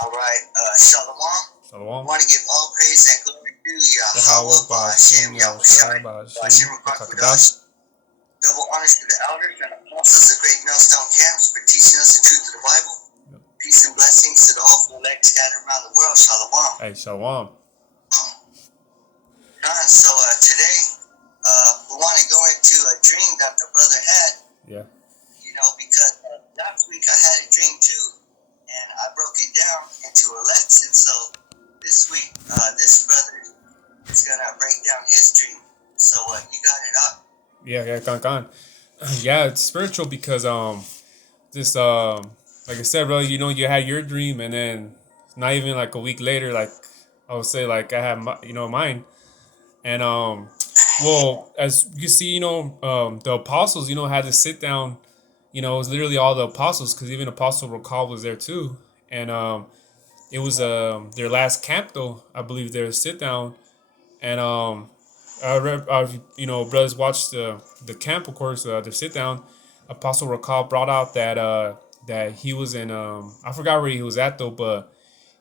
All right, Shalom. Shalom. I want to give all praise and glory to Yahweh, Ba'ashem, Yahushai, Ba'ashem, Rakakadash. Double honors to the elders and apostles of Great Millstone Camps for teaching us the truth of the Bible. Yep. Peace and blessings to the whole elect scattered around the world. Shalom. Hey, shalom. So today, we want to go into a dream that the brother had. Yeah. You know, because last week I had a dream too, and I broke it down into a lesson. So this week, this brother is gonna break down his dream. So you got it up. Yeah, gone. Yeah, it's spiritual because this like I said, bro, you know, you had your dream, and then not even like a week later, like I would say, like I had mine, and well, as you see, you know, the apostles, you know, had to sit down. You know, it was literally all the apostles, because even Apostle Rakal was there too, and it was their last camp though. I believe their sit down, and you know, brothers watched the camp, of course, the sit down. Apostle Rakal brought out that that he was in I forgot where he was at though, but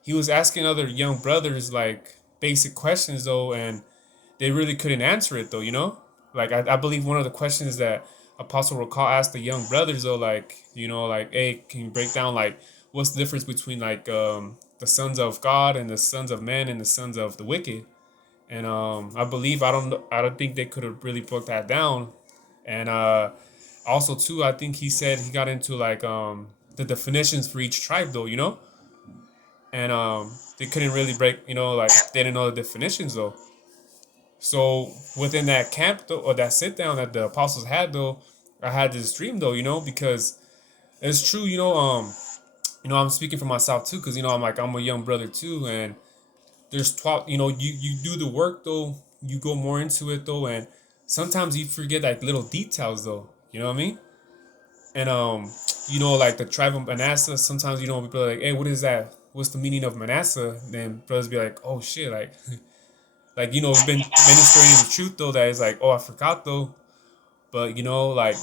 he was asking other young brothers like basic questions though, and they really couldn't answer it though, you know. Like I believe one of the questions that Apostle Rakal asked the young brothers though, like, you know, like, hey, can you break down like what's the difference between like the sons of God and the sons of men and the sons of the wicked? And I believe I don't think they could have really broke that down. And also too, I think he said he got into like the definitions for each tribe though, you know, and they couldn't really break, you know, like they didn't know the definitions though. So within that camp though, or that sit down that the apostles had though, I had this dream though, you know, because it's true, you know, I'm speaking for myself too, because you know, I'm a young brother too, and there's 12, you know, you do the work though, you go more into it though, and sometimes you forget like little details though, you know what I mean? And you know, like the tribe of Manasseh, sometimes, you know, people are like, hey, what is that, what's the meaning of Manasseh? Then brothers be like, oh shit, like like, you know, we've been ministering the truth though, that is like, oh, I forgot though. But you know, like,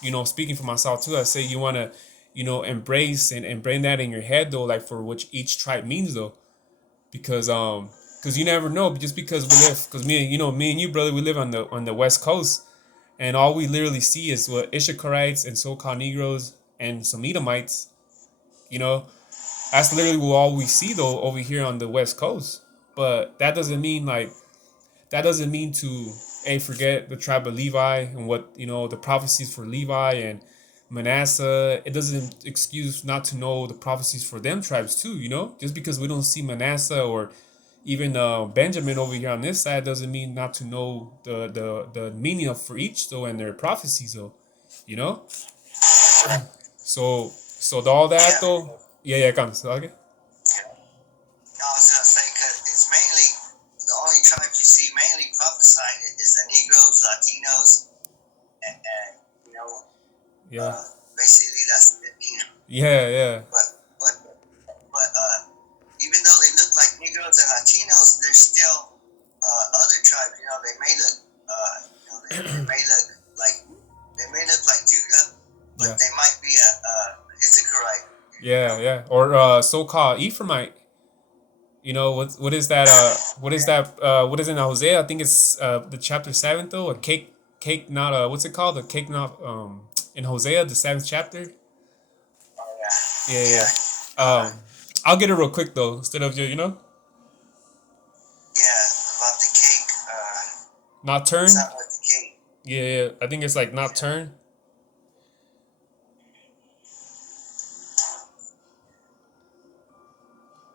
you know, speaking for myself too, I say you want to, you know, embrace and bring that in your head though, like for which each tribe means though, because you never know, just because we live, because me and you, brother, we live on the west coast, and all we literally see is what Issacharites and so-called Negroes and some Edomites, you know, that's literally what all we see though over here on the west coast. But that doesn't mean to forget the tribe of Levi and what, you know, the prophecies for Levi and Manasseh. It doesn't excuse not to know the prophecies for them tribes too, you know. Just because we don't see Manasseh or even Benjamin over here on this side doesn't mean not to know the meaning of for each though and their prophecies though, you know. So all that though, yeah, come so okay. No, I was gonna say because it's mainly the only tribes you see mainly prophesying is the Negroes, Latinos, and you know, Yeah, basically that's it, you know. yeah. But even though they look like Negroes and Latinos, there's still other tribes. You know, they may look, you know, they may look like Judah, but they might be a Issacharite. Yeah. Or so-called Ephraimite. You know what is that? What is that? What is in Hosea? I think it's the chapter 7 though. A cake not what's it called? A cake not in Hosea, the 7th chapter. Oh Yeah. I'll get it real quick though, instead of you know. Yeah, about the cake. Not turn. Something with the cake. Yeah. I think it's like not turn.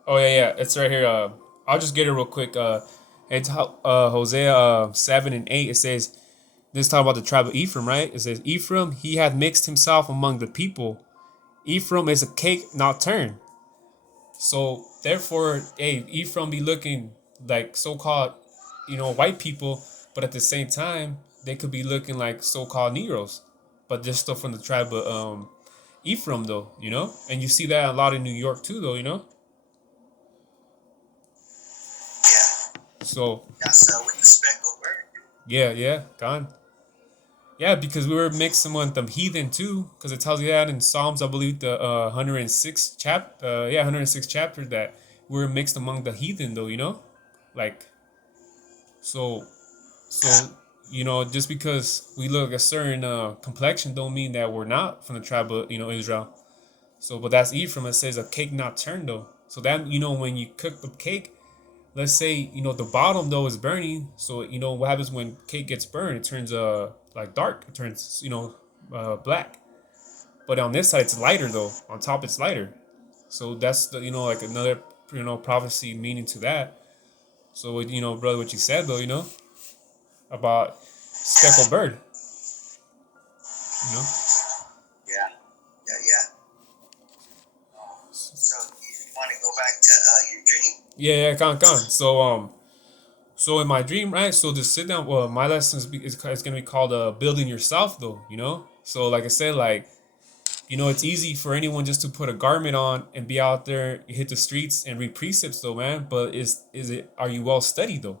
Oh yeah. It's right here. I'll just get it real quick. It's Hosea 7 and 8. It says, this is talking about the tribe of Ephraim, right? It says, Ephraim, he hath mixed himself among the people. Ephraim is a cake not turned. So therefore, hey, Ephraim be looking like so-called, you know, white people, but at the same time, they could be looking like so-called Negroes, but they're still from the tribe of Ephraim, though, you know. And you see that a lot in New York too, though, you know. Yeah. So That's with the speckled bird. yeah, gone. Yeah, because we were mixing with the heathen too, because it tells you that in Psalms, I believe the 106 chapter that we were mixed among the heathen though, like so Yeah. so just because we look a certain complexion don't mean that we're not from the tribe of Israel. So, but that's Ephraim. It says a cake not turned though. So that when you cook the cake, let's say the bottom though is burning. So what happens when cake gets burned? It turns like dark. It turns black. But on this side it's lighter though. On top it's lighter. So that's the like another prophecy meaning to that. So brother, what you said though, about speckled Yeah. bird, you know. Yeah. Yeah. Yeah. So you want to go back to your dream? Yeah, con. So in my dream, right? So the sit down, well, my lesson is gonna be called building yourself, though. So like I said, like it's easy for anyone just to put a garment on and be out there, hit the streets and read precepts, though, man. But is it? Are you well studied, though?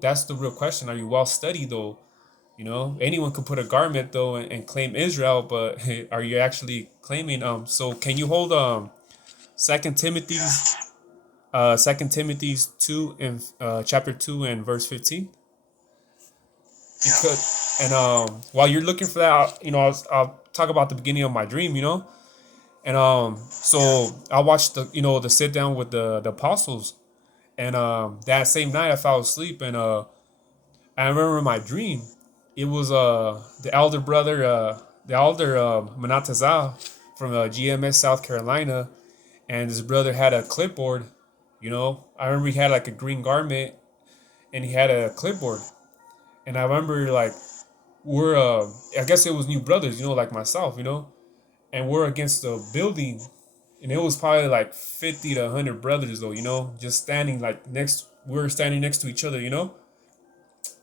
That's the real question. Are you well studied, though? Anyone could put a garment though and claim Israel, but are you actually claiming? So can you hold Second Timothy's Yeah. Second Timothy's 2 and chapter 2 and verse 15? Yeah. Because and while you're looking for that, I'll talk about the beginning of my dream. And Yeah. so I watched the sit down with the apostles, and that same night I fell asleep, and I remember my dream. It was the elder brother, the elder Manatazah from GMS South Carolina, and his brother had a clipboard. I remember he had like a green garment, and he had a clipboard, and I remember like we're I guess it was new brothers, like myself, and we're against the building, and it was probably like 50 to 100 brothers though, just standing like next. We were standing next to each other,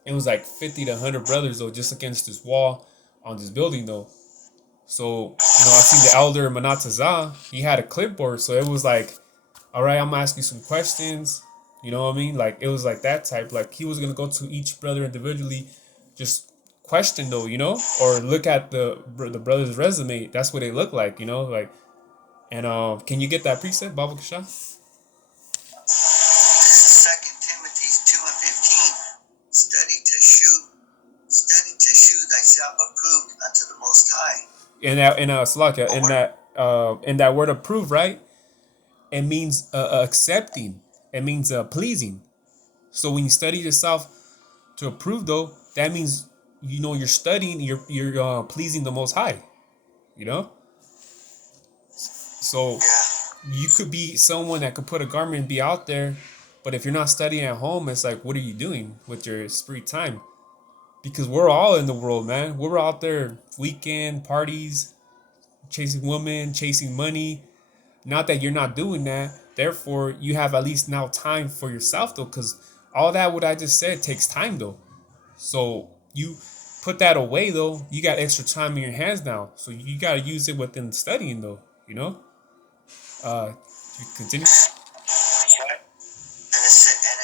It was like 50 to 100 brothers though, just against this wall on this building though. So I seen the elder Manatazah. He had a clipboard, so it was like, all right, I'm gonna ask you some questions. You know what I mean? Like it was like that type. Like he was gonna go to each brother individually, just question though, or look at the brother's resume. That's what they look like, like. And can you get that preset, Baba Kasha? This is Second Timothy 2:15. Study to shew thyself approved unto the Most High. In Slovakia, in that word approve, right? It means accepting. It means pleasing. So when you study yourself to approve, though, that means you're studying, you're pleasing the Most High. You know, so Yeah. you could be someone that could put a garment and be out there, but if you're not studying at home, it's like, what are you doing with your free time? Because we're all in the world, man. We're out there weekend parties, chasing women, chasing money. Not that you're not doing that. Therefore, you have at least now time for yourself, though, because all that what I just said takes time, though. So you put that away, though. You got extra time in your hands now, so you got to use it within studying, though. You continue. That's right. And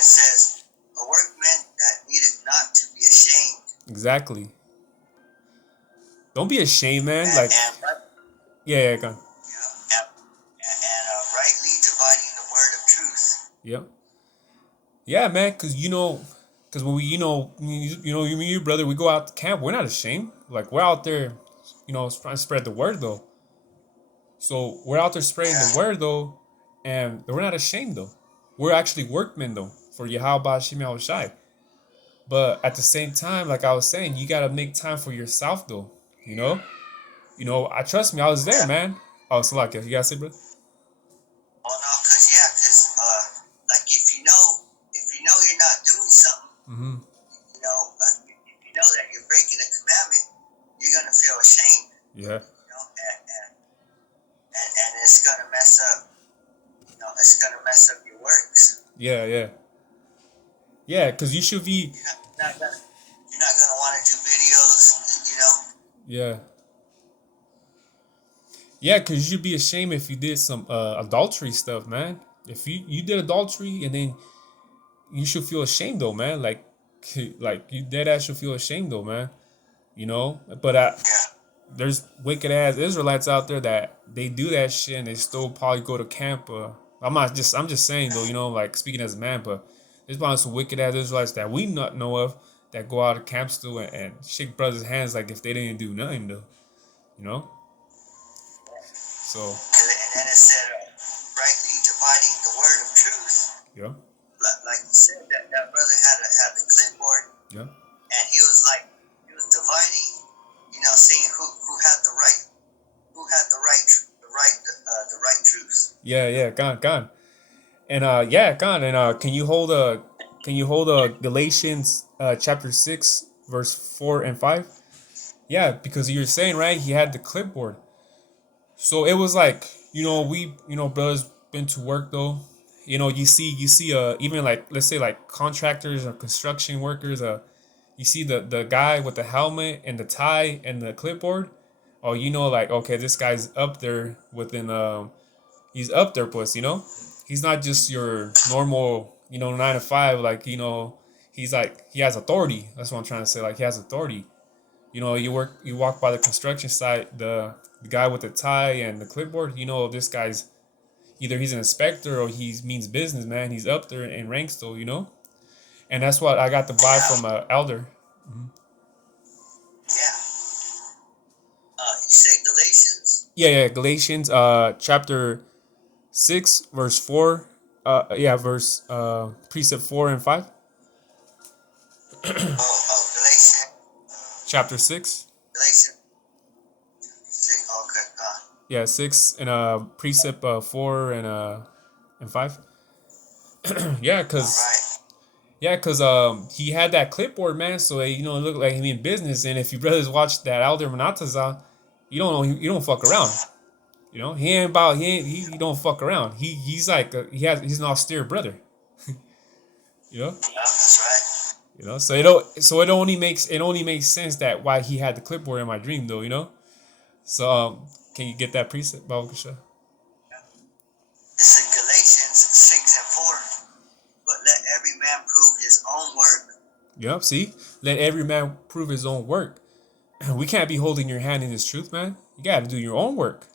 it says, a workman that needed not to be ashamed. Exactly. Don't be ashamed, man. And, Like, and yeah, go on. rightly dividing the word of truth. Yep. Yeah, man. Because when we, you and your brother, we go out to camp. We're not ashamed. Like we're out there, trying to spread the word though. So we're out there spreading the Yeah. word though, and we're not ashamed though. We're actually workmen though for Yahweh Shem Shai. But at the same time, like I was saying, you gotta make time for yourself though. You know. I trust me. I was there, Yeah. man. Oh, Salakia, you gotta say, bro. Oh no, cause like if you know you're not doing something, Mm-hmm. if you know that you're breaking a commandment, you're gonna feel ashamed. Yeah. And it's gonna mess up. It's gonna mess up your works. Yeah. Yeah. Yeah. Because you should be. You're not gonna want to do videos. Yeah. Yeah, because you should be ashamed if you did some adultery stuff, man. If you did adultery and then you should feel ashamed though, man. Like you dead ass should feel ashamed though, man. But Yeah. there's wicked ass Israelites out there that they do that shit and they still probably go to camp. I'm just saying though, like speaking as a man, but there's probably some wicked ass Israelites that we not know of that go out of camp still and shake brothers' hands like if they didn't do nothing though, you know. So And then it said, rightly dividing the word of truth. yeah, Like you said, that brother had the clipboard, yeah, and he was dividing, seeing who had the right truth. yeah, gone. And gone. And can you hold Galatians chapter 6 verse 4 and 5? Yeah, because you're saying right, he had the clipboard. So it was like, brothers been to work though. You see even like let's say like contractors or construction workers, you see the guy with the helmet and the tie and the clipboard. Oh, like okay, this guy's up there within he's up there, plus, he's not just your normal, 9 to 5, like, he's like he has authority. That's what I'm trying to say. Like he has authority. You walk by the construction site, the guy with the tie and the clipboard, this guy's either he's an inspector or he means business, man. He's up there in ranks though, and that's what I got the vibe from elder. Mm-hmm. Yeah. You say Galatians? Yeah, Galatians chapter 6 verse 4, verse precept 4 and 5. Galatians. Chapter 6. Galatians. Okay, Yeah, 6 and precept 4 and 5. Yeah, cause he had that clipboard, man. So it looked like he in business. And if you brothers watch that Elder Manataza, you don't know you don't fuck around. He don't fuck around. He's like he's an austere brother. Yeah, that's right. So it only makes sense that why he had the clipboard in my dream though. So can you get that precept, Babakasha? It's in Galatians 6 and 4. But let every man prove his own work. Yep. See, let every man prove his own work. We can't be holding your hand in this truth, man. You got to do your own work.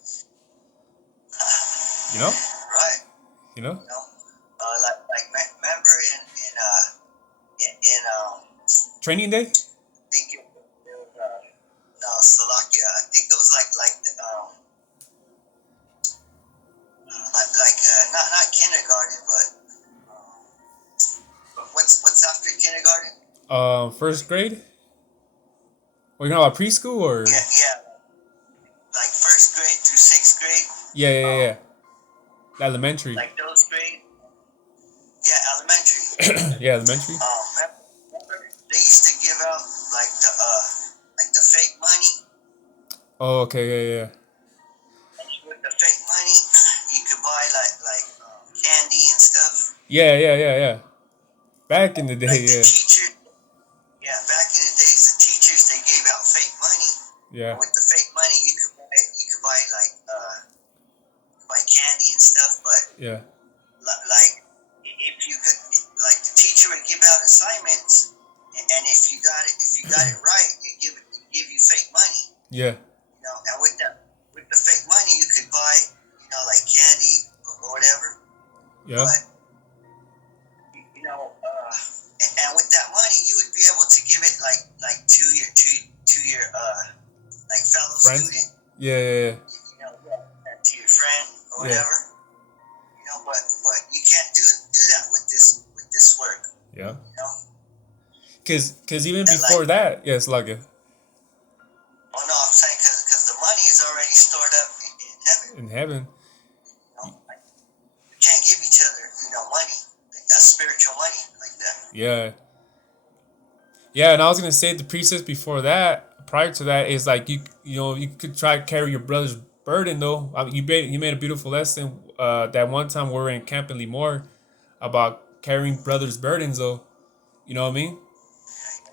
Right. Remember in training day? I think it was no Slovakia. I think it was not kindergarten, but what's after kindergarten? First grade. Or you know about preschool or? Yeah. Like first grade through sixth grade. Yeah. Elementary. Like those grade. Yeah, elementary. Yeah, elementary. Remember they used to give out like the fake money. Oh, okay, yeah. With the fake money, you could buy like candy and stuff. Yeah. Back in the day, back in the days, the teachers they gave out fake money. Yeah. And with the fake money, you could buy candy and stuff. But yeah, like if you could, like the teacher would give out assignments, and if you got it right, it give you fake money. Yeah. And with the fake money, you could buy like candy or whatever. Yeah. But and with that money, you would be able to give it like to your like fellow friends? student. Yeah. To your friend or whatever. But you can't do that with this work. Yeah. Cause even before that, it's like a. Oh no, I'm saying because the money is already stored up in heaven. In heaven. You can't give each other, money, like that spiritual money like that. Yeah. Yeah, and I was gonna say the precepts before that, prior to that, is like you could try to carry your brother's burden though. I mean, you made a beautiful lesson that one time we were in Camp in Limor about carrying brothers' burdens though. You know what I mean?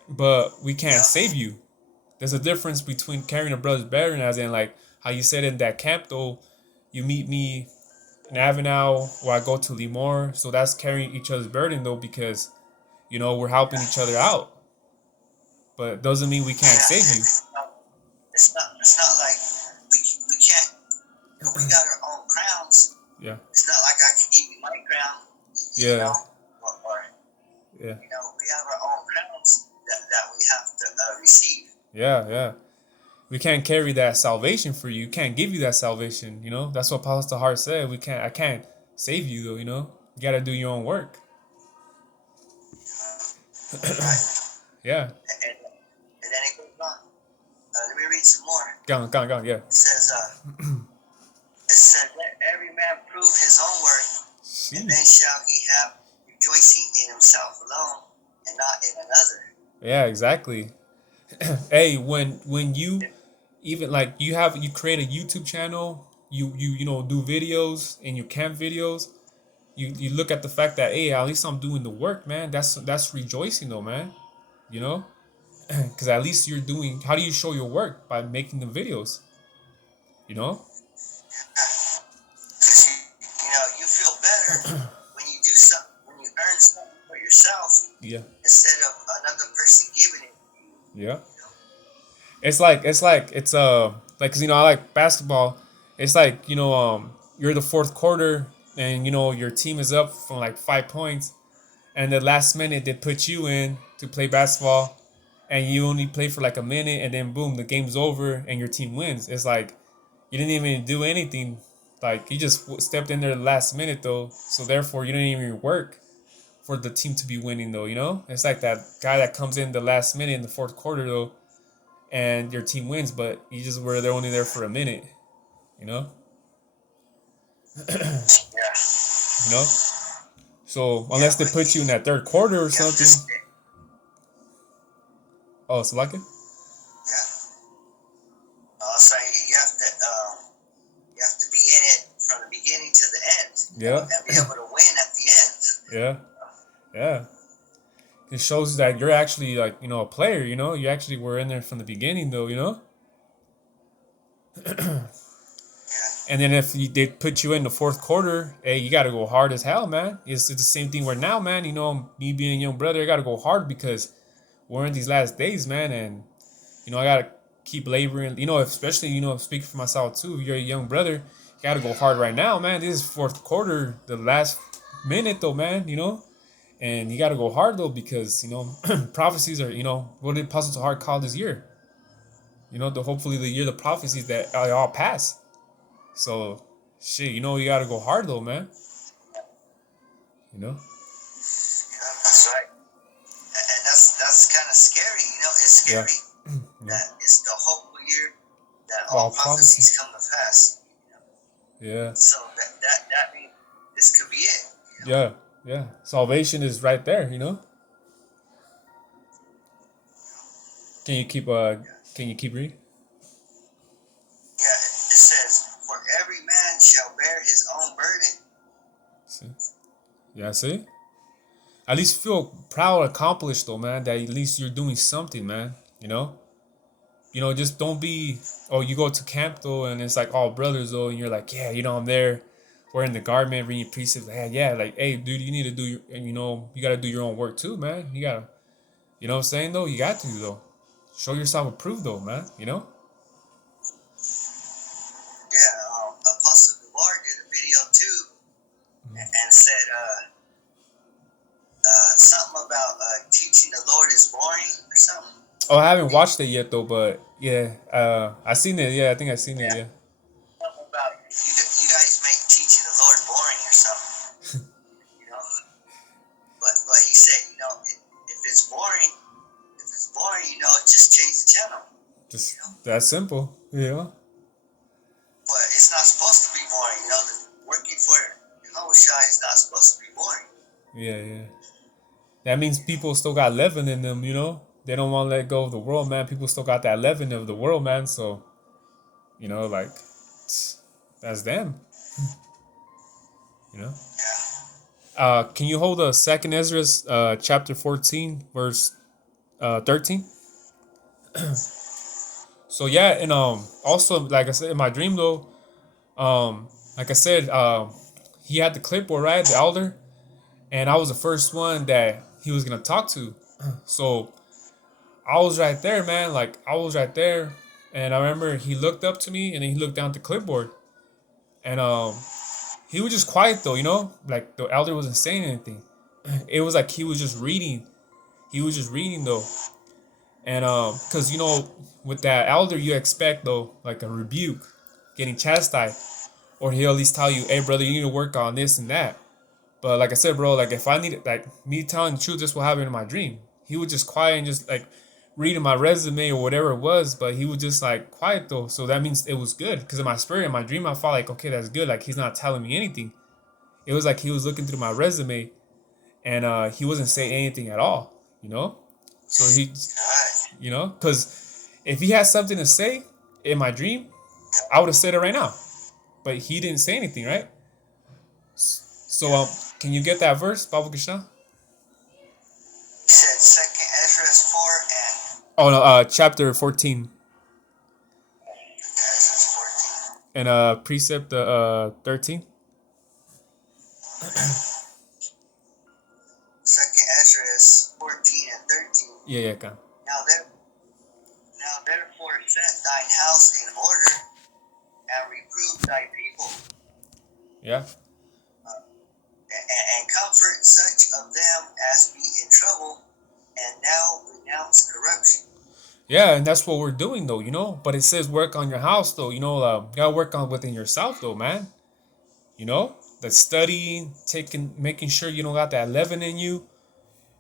But we can't save you. There's a difference between carrying a brother's burden, as in like how you said in that camp though, you meet me in Avenal or I go to Limor, so that's carrying each other's burden though because we're helping each other out. but it doesn't mean we can't save you. It's not like we can't. We got our own crowns. Yeah. It's not like I can give you my crown. Yeah. You know, or yeah. You know, we have our own crowns that we have to receive. Yeah, yeah. We can't carry that salvation for you. Can't give you that salvation. You know, that's what Pastor Hart said. I can't save you though. You know, you gotta do your own work. Right. Yeah. And then it goes on. Let me read some more. Go on. Yeah. It says, let every man prove his own work, and then shall he have rejoicing in himself alone, and not in another. Yeah, exactly. Hey, when you even like you create a YouTube channel, you know do videos and you camp videos, you look at the fact that hey, at least I'm doing the work, man. That's rejoicing though, man. You know, because at least you're doing. How do you show your work? By making the videos. You know. Because you know you feel better when you do something, when you earn something for yourself. Yeah. Instead of another person giving it. Yeah. It's like cause you know I like basketball. It's like you're the fourth quarter and you know your team is up from like 5 points, and the last minute they put you in to play basketball, and you only play for like a minute, and then boom, the game's over and your team wins. It's like you didn't even do anything. Like you just stepped in there the last minute though, so therefore you didn't even work for the team to be winning though. You know, it's like that guy that comes in the last minute in the fourth quarter though, and your team wins, but you just were there only there for a minute. You know. Yeah. You know. So unless they put you in that third quarter or something. Oh, so like it? Yeah. So you have to be in it from the beginning to the end. Yeah. And be able to win at the Yeah. end. Yeah. It shows that you're actually like, you know, a player, you know? You actually were in there from the beginning though, you know? Yeah. And then if they put you in the fourth quarter, hey, you got to go hard as hell, man. It's the same thing where now, man, you know, me being a young brother, I got to go hard because we're in these last days, man. And, you know, I got to keep laboring, you know, especially, you know, speaking for myself too. If you're a young brother, you got to go hard right now, man. This is fourth quarter, the last minute though, man, you know. And you got to go hard though because, you know, prophecies are, you know, what did Apostle Hart call this year? You know, hopefully the year the prophecies that all pass. So, shit, you know, you gotta go hard though, man. You know? Yeah, that's right. And that's kind of scary, you know? It's scary that it's the whole year that all prophecies come to pass. You know? Yeah. So that means this could be it. You know? Yeah. Salvation is right there, you know? Can you keep reading? Yeah, it says, for every man shall bear his own burden. See? Yeah, see? At least feel proud, accomplished though, man, that at least you're doing something, man. You know? You know, just don't be, oh, you go to camp though, and it's like all brothers though, and you're like, yeah, you know, I'm there, wearing the garment, reading precepts, like, yeah, like, hey, dude, you need to do your, and you know, you gotta do your own work too, man. You gotta, you know what I'm saying though? You got to though. Show yourself approved though, man. You know? Yeah, Apostle Gabar did a video too, and said something about teaching the Lord is boring or something. Oh, I haven't watched it yet though, but yeah, I seen it. Yeah, I think I seen it. Yeah. Something about you guys make teaching the Lord boring or something. You know, but he said, you know, if it's boring, you know, just change the channel. Just that simple. Yeah. But it's not supposed to be boring. You know, working for Yahushua is not supposed to be boring. Yeah. That means people still got leaven in them, you know? They don't want to let go of the world, man. People still got that leaven of the world, man. So, you know, like, that's them. You know? Yeah. Can you hold a second Ezra, chapter 14, verse 13? So, yeah, and also, like I said, in my dream, though, like I said, he had the clipboard, right? The elder. And I was the first one that he was going to talk to. So I was right there, man. Like I was right there, and I remember he looked up to me, and then he looked down at the clipboard, and he was just quiet though, you know, like the elder wasn't saying anything. It was like he was just reading. He was just reading though, and cause you know, with that elder, you expect though like a rebuke, getting chastised, or he'll at least tell you, hey brother, you need to work on this and that. But like I said, bro, like if I need like me telling the truth, this will happen in my dream. He was just quiet and just like reading my resume or whatever it was, but he was just like quiet though. So that means it was good. Because in my spirit, in my dream, I felt like, okay, that's good. Like he's not telling me anything. It was like he was looking through my resume and he wasn't saying anything at all, you know? So he, you know, because if he had something to say in my dream, I would have said it right now. But he didn't say anything, right? So can you get that verse, Baba Krishna? He said Second Ezra 4 and Oh no, chapter 14 Ezra 14. and precept 13. Second Ezra 14 and 13. Yeah, come. Now therefore set thine house in order and reprove thy people. Yeah. And comfort such of them as be in trouble, and now renounce corruption. Yeah, and that's what we're doing though, you know. But it says work on your house though, you know. You gotta work on within yourself though, man. You know, the studying, making sure you don't got that leaven in you.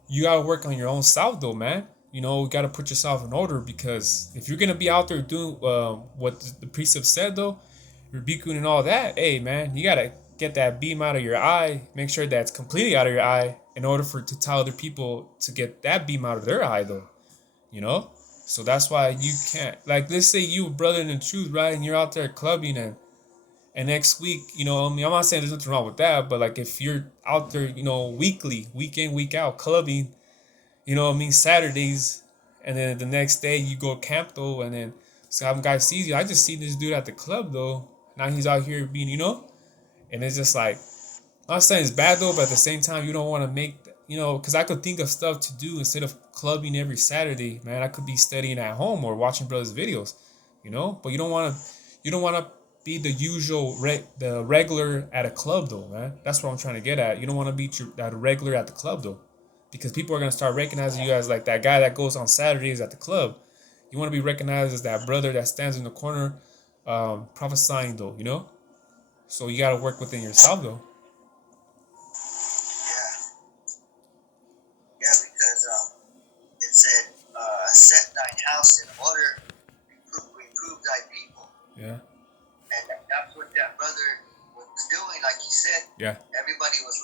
You gotta work on your own self though, man. You know, you gotta put yourself in order because if you're gonna be out there doing what the precept said though, rebuking and all that, hey man, you gotta get that beam out of your eye. Make sure that's completely out of your eye in order for to tell other people to get that beam out of their eye though. You know, so that's why you can't like let's say you a brother in the truth, right? And you're out there clubbing and next week, you know, I mean, I'm not saying there's nothing wrong with that, but like if you're out there, you know, weekly, week in, week out, clubbing, you know what I mean, Saturdays, and then the next day you go camp though, and then some guy sees you. I just seen this dude at the club though. Now he's out here being, you know, and it's just like, I'm not saying it's bad though, but at the same time, you don't want to make, you know, because I could think of stuff to do instead of clubbing every Saturday, man. I could be studying at home or watching brothers' videos, you know, but you don't want to be the usual, the regular at a club though, man. That's what I'm trying to get at. You don't want to be that regular at the club though, because people are gonna start recognizing you as like that guy that goes on Saturdays at the club. You want to be recognized as that brother that stands in the corner, prophesying though, you know. So you gotta work within yourself though. Yeah, because it said, set thine house in order, reprove thy people. Yeah. And that's what that brother was doing, like he said. Yeah. Everybody was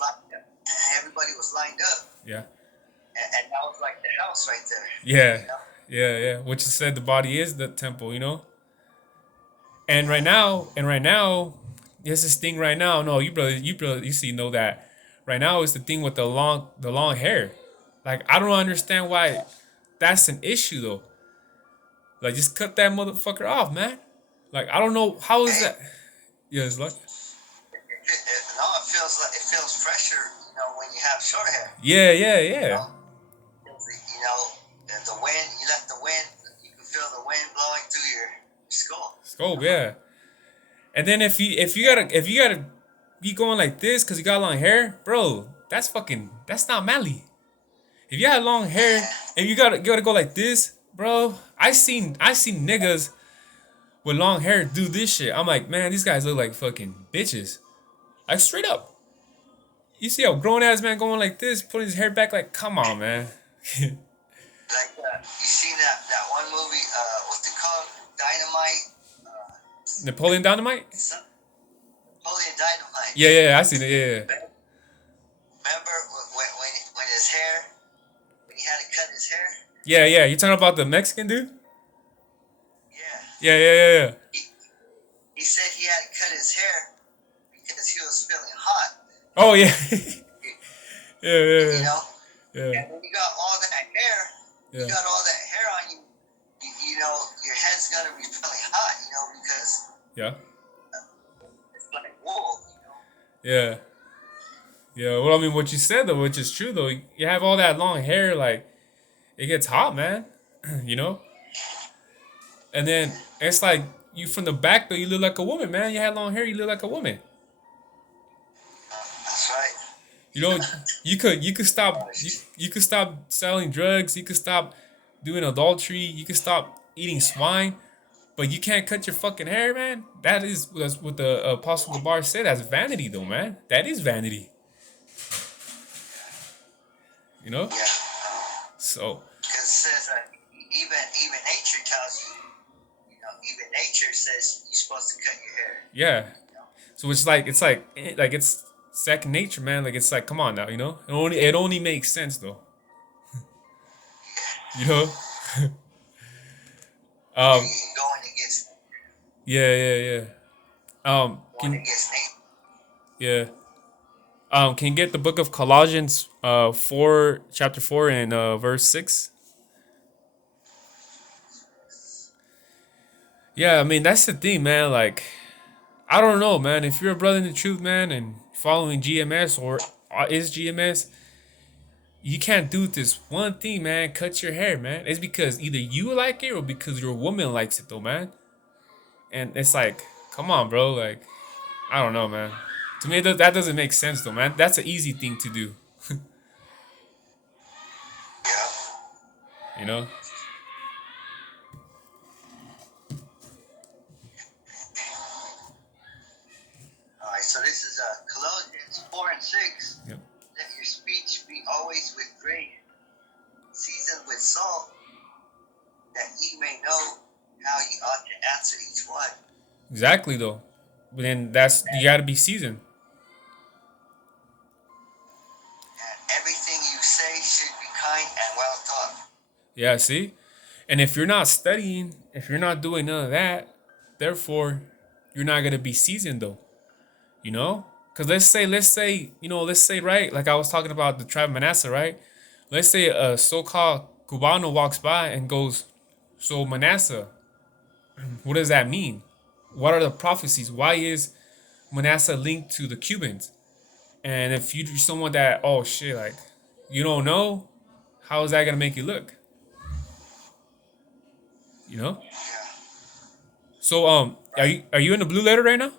lined up. Yeah. And that was like the house right there. Yeah. You know? Yeah. Which is said the body is the temple, you know. And right now, there's this thing right now. No, you see, know that right now is the thing with the long hair. Like I don't understand why that's an issue though. Like just cut that motherfucker off, man. Like I don't know how is that. Yeah, it's like. It feels fresher, you know, when you have short hair. Yeah. You know, the wind. You let the wind. You can feel the wind blowing through your skull. Skull, yeah. And then if you gotta be going like this because you got long hair, bro, that's not manly. If you had long hair and you gotta go like this, bro, I seen niggas with long hair do this shit. I'm like, man, these guys look like fucking bitches. Like straight up. You see a grown ass man going like this, putting his hair back, like, come on, man. Like you seen that one movie? What's it called? Dynamite. Napoleon Dynamite. Napoleon Dynamite. Yeah, I seen it. Yeah. Remember when his hair, when he had to cut his hair? Yeah. You talking about the Mexican dude? Yeah. Yeah. He said he had to cut his hair because he was feeling hot. Oh yeah. Yeah. You know. Yeah. And when you got all that hair, you got all that hair on you. You know, your head's gonna be feeling hot. You know, because it's like wool. You know. Yeah. Well, I mean, what you said though, which is true though, you have all that long hair, like it gets hot, man. you know. And then it's like you from the back though, you look like a woman, man. You had long hair, you look like a woman. That's right. You know, you could stop you could stop selling drugs, you could stop doing adultery, you could stop eating swine, but you can't cut your fucking hair, man. That's what the Apostle Gabar said. That's vanity, though, man. That is vanity. You know. Yeah. So. Because it says even nature tells you, even nature says you're supposed to cut your hair. Yeah. So it's second nature, man. Like it's like, come on now, you know. It only makes sense though. You know. Going against. Yeah. Going against nature. Yeah. Can you get the book of Colossians, chapter 4 and verse 6? Yeah, I mean that's the thing, man. Like, I don't know, man. If you're a brother in the truth, man, and following GMS or is GMS, you can't do this one thing, man. Cut your hair, man. It's because either you like it or because your woman likes it, though, man. And it's like, come on, bro. Like, I don't know, man. To me, that doesn't make sense, though, man. That's an easy thing to do. Yeah. You know? All right. So this is Colossians 4 and 6. Yep. Let your speech be always with grace, seasoned with salt, that ye may know how ye ought to answer each one. Exactly, though. But then you got to be seasoned. And everything you say should be kind and well thought. Yeah, see? And if you're not studying, if you're not doing none of that, therefore, you're not going to be seasoned, though. You know? Because let's say, right? Like I was talking about the tribe of Manasseh, right? Let's say a so-called Cubano walks by and goes, so Manasseh, what does that mean? What are the prophecies? Why is Manasseh linked to the Cubans? And if you're someone that, oh shit, like, you don't know, how is that going to make you look? You know? Yeah. So, are you in the blue letter right now?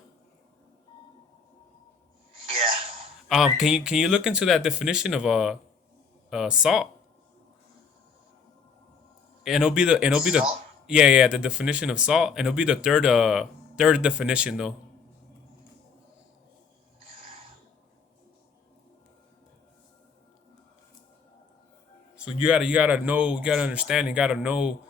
Yeah. Can you look into that definition of salt? And it'll be the Salt? yeah, the definition of salt, and it'll be the third definition though. So you gotta understand, and gotta know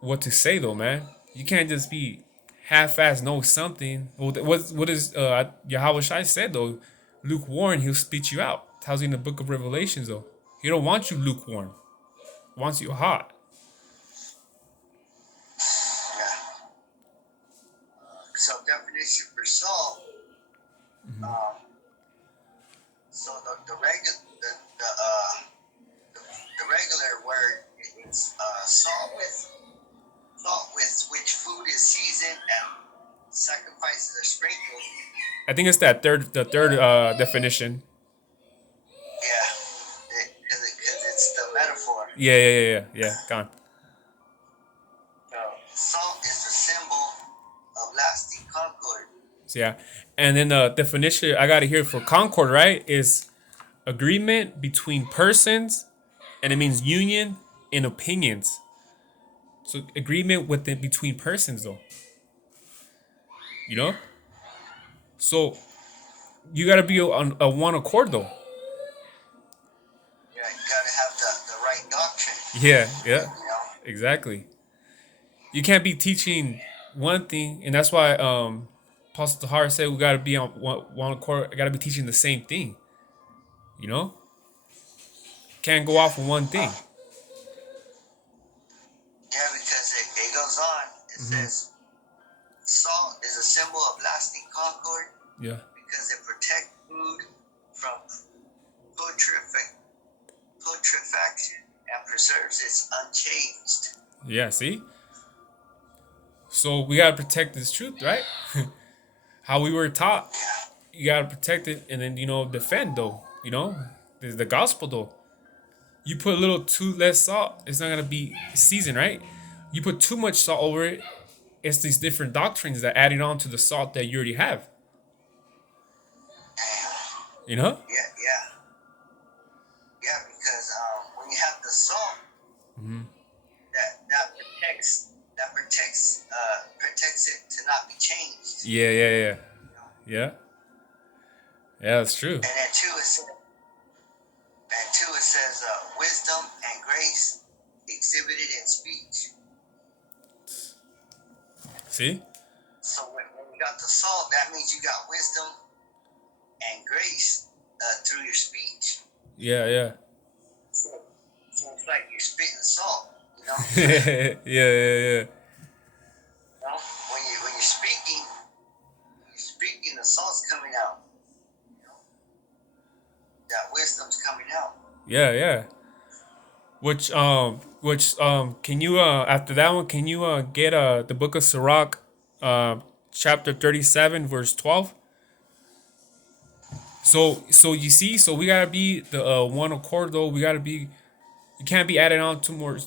what to say though, man. You can't just be half-ass know something. Well, what is Yahweh Shai said though? Lukewarm, he'll spit you out. Tells you in the book of Revelations though. He don't want you lukewarm. He wants you hot. Yeah. So definition for salt. So the regular word is salt with which food is seasoned and sacrifices are sprinkled. I think it's the third definition. Yeah, because it's the metaphor. Yeah. Gone. Salt is a symbol of lasting concord. So yeah, and then the definition I got to hear for concord, right, is agreement between persons, and it means union in opinions. So agreement between persons, though. You know. So you got to be on a one accord, though. Yeah, you gotta have the right doctrine. Yeah, You know? exactly. You can't be teaching one thing, and that's why Apostle Tahar said we got to be on one accord. I got to be teaching the same thing. You know, can't go off of one thing. Yeah, because it goes on. It says, salt is a symbol of lasting concord. Yeah. Because it protects food from putrefaction and preserves it unchanged. Yeah. See. So we gotta protect this truth, right? How we were taught. You gotta protect it, and then defend though. The gospel though. You put a little too less salt, it's not gonna be seasoned, right? You put too much salt over it, it's these different doctrines that added on to the salt that you already have. You know? Yeah, yeah, yeah. Because when you have the salt, Mm-hmm. that protects it to not be changed. Yeah, yeah, yeah, yeah. Yeah, that's true. And then it says wisdom and grace exhibited in speech. See? So when you got the salt, that means you got wisdom and grace through your speech. Yeah, yeah. So it's like you're spitting salt, you know. Yeah, yeah, yeah. You know? When you're speaking, the salt's coming out. You know? That wisdom's coming out. Yeah, yeah. Can you after that one, can you get the book of Sirach, chapter 37, verse 12? So you see, so we gotta be the one accord though. We gotta be. You can't be adding on to more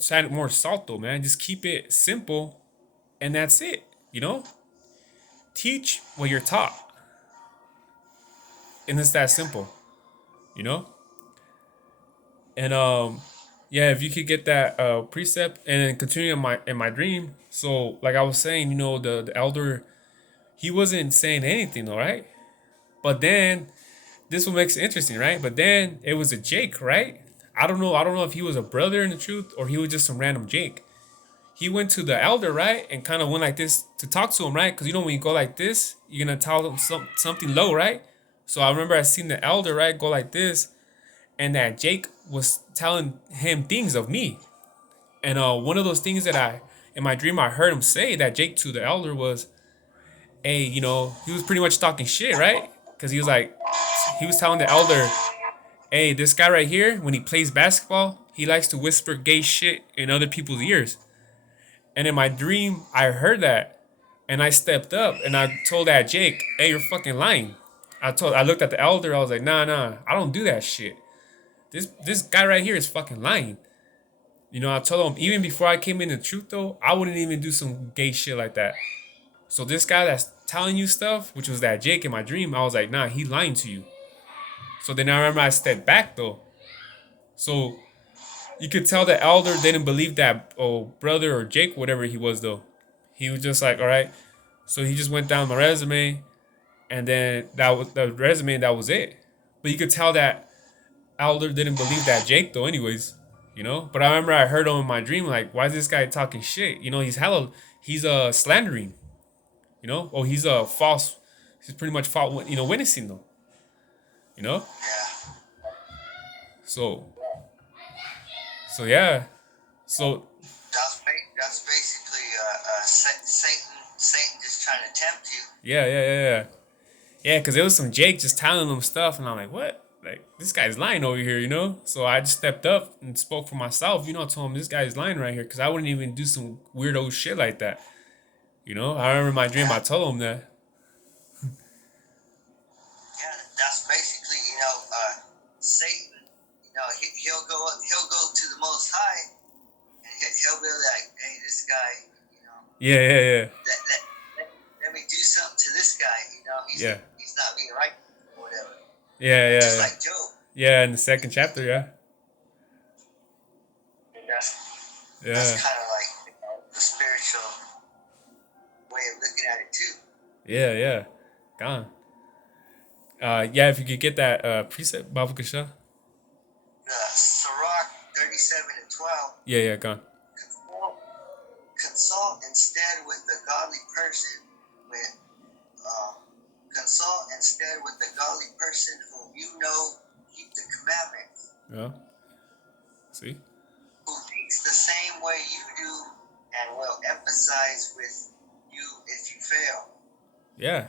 salt though, man. Just keep it simple, and that's it. You know, teach what you're taught, and it's that simple. You know, and yeah, if you could get that precept and then continue in my dream. So like I was saying, you know, the elder, he wasn't saying anything, all right. But then this what makes it interesting, right? But then it was a Jake, right? I don't know if he was a brother in the truth or he was just some random Jake. He went to the elder, right, and kind of went like this to talk to him, right? Because you know when you go like this, you're gonna tell them something low, right? So I remember I seen the elder, right, go like this, and that Jake was telling him things of me. And one of those things that I in my dream I heard him say that Jake to the elder was, hey, you know, he was pretty much talking shit, right? Because he was telling the elder, hey, this guy right here, when he plays basketball, he likes to whisper gay shit in other people's ears. And in my dream, I heard that, and I stepped up and I told that Jake, hey, you're fucking lying. I looked at the elder, I was like, nah, I don't do that shit. This guy right here is fucking lying. You know, I told him even before I came in the truth though, I wouldn't even do some gay shit like that. So this guy that's telling you stuff, which was that Jake in my dream, I was like, nah, he lying to you. So then I remember I stepped back though. So you could tell the elder didn't believe that brother or Jake, whatever he was though. He was just like, all right. So he just went down my resume, and then that was the resume. That was it. But you could tell that elder didn't believe that Jake though, anyways. You know. But I remember I heard him in my dream, like, why is this guy talking shit? You know, he's slandering. You know, he's a false. He's pretty much false. You know, witnessing though. You know. Yeah. So. So yeah. So That's basically Satan just trying to tempt you. yeah. Because there was some Jake just telling them stuff, and I'm like, what? Like this guy's lying over here, you know. So I just stepped up and spoke for myself, you know. Told him this guy's lying right here, because I wouldn't even do some weirdo shit like that. You know, I remember my dream. I told him that. Yeah, that's basically, Satan. You know, he'll go to the Most High, and he'll be like, hey, this guy, you know. Yeah. Let me do something to this guy. You know, he's not being right or whatever. Yeah. Just like Job. Yeah, in the second chapter, yeah. That's kind of like the spiritual way of looking at it too. Yeah. Gone. Yeah, if you could get that precept, Baba Kasha. Sirach 37 and 12. Yeah, gone. Consult instead with the godly person whom you know keep the commandments. Yeah. See? Who thinks the same way you do and will emphasize with you if you fail. Yeah.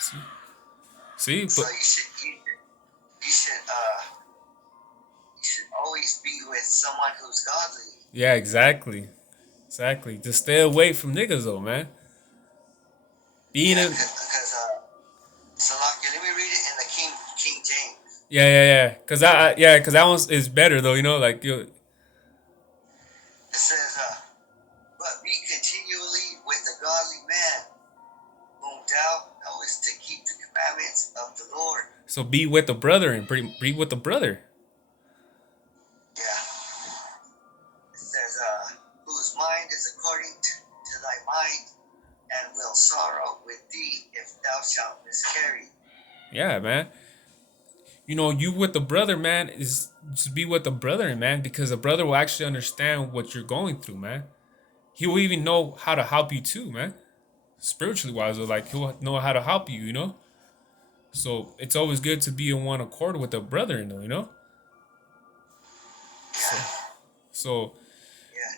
See? So you should always be with someone who's godly. Yeah, exactly. Just stay away from niggas though, man. Because so let me read it in the King James. Yeah, yeah, yeah. Cause that one is better though. You know, like you. It says, but be continually with a godly man, whom thou knowest to keep the commandments of the Lord. So be with the brother and be with the brother. Yeah. It says, whose mind is according to thy mind, and will sorrow with thee if thou shalt miscarry. Yeah, man. You know, you with the brother, man, is just be with the brother, man, because the brother will actually understand what you're going through, man. He will even know how to help you too, man. Spiritually wise, or like he'll know how to help you, you know. So it's always good to be in one accord with a brother, you know. So, Yeah. so, Yeah.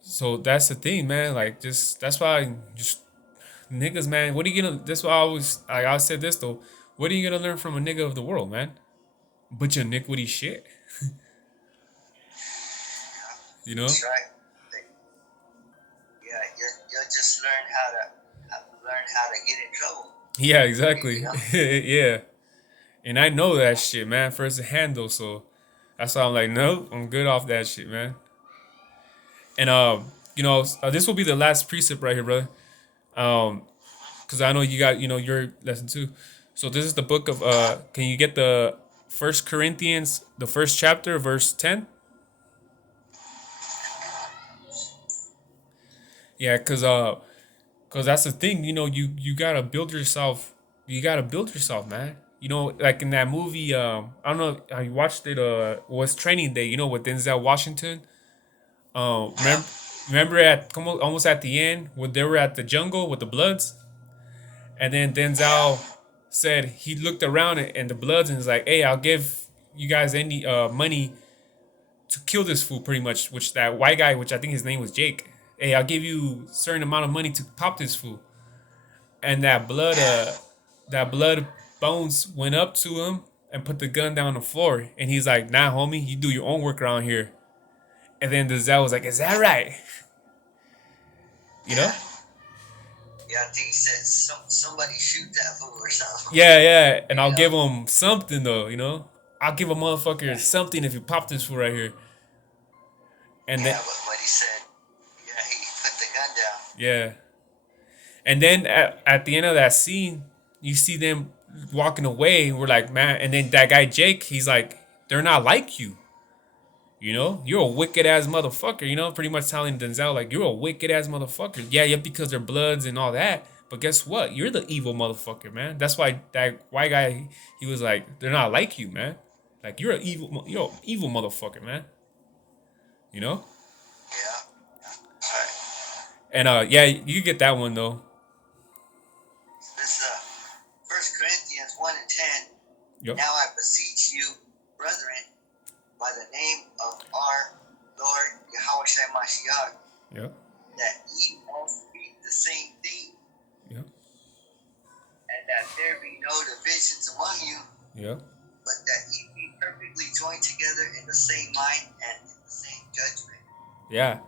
so that's the thing, man. Like, just that's why just niggas, man. What are you gonna? That's why I said this though. What are you gonna learn from a nigga of the world, man? But your iniquity shit, you know. That's right. Yeah, you'll just learn how to get in trouble. Yeah, You exactly. know? Yeah, and I know that shit, man, first hand though. So that's why I'm like, no, I'm good off that shit, man. And you know, this will be the last precept right here, brother. Um, because I know you got your lesson too. So this is the book of can you get the First Corinthians, the first chapter, verse 10? Yeah, cause that's the thing. You know, you gotta build yourself. You gotta build yourself, man. You know, like in that movie. I don't know how you watched it. Was Training Day. You know, with Denzel Washington. Yeah. Remember at almost at the end when they were at the jungle with the Bloods, and then Yeah. Denzel said he looked around and the Bloods and was like, "Hey, I'll give you guys any money to kill this fool, pretty much." Which that white guy, which I think his name was Jake. Hey, I'll give you a certain amount of money to pop this fool. And that blood Bones went up to him and put the gun down on the floor, and he's like, "Nah, homie, you do your own work around here." And then Denzel was like, "Is that right?" You Yeah. know? Yeah, I think he said somebody shoot that fool or something. Yeah, yeah. And I'll You give know? him something though, you know? I'll give a motherfucker Yeah. something if you pop this fool right here. And then Yeah, but what he said, yeah, he put the gun down. yeah. And then at the end of that scene, you see them walking away. We're like, man. And then that guy Jake, he's like, they're not like you. You know, you're a wicked ass motherfucker. You know, pretty much telling Denzel like, you're a wicked ass motherfucker. Yeah, yeah, because they're bloods and all that. But guess what? You're the evil motherfucker, man. That's why that white guy, he was like, they're not like you, man. Like you're an evil motherfucker, man. You know. Yeah. All right. And yeah, you get that one though. This First Corinthians 1:10. Yep. Now I beseech you, brethren, by the name of our Lord Yahushua Mashiach, Yep. that ye all speak the same thing, Yep. and that there be no divisions among you, Yep. but that ye be perfectly joined together in the same mind and in the same judgment. Yeah.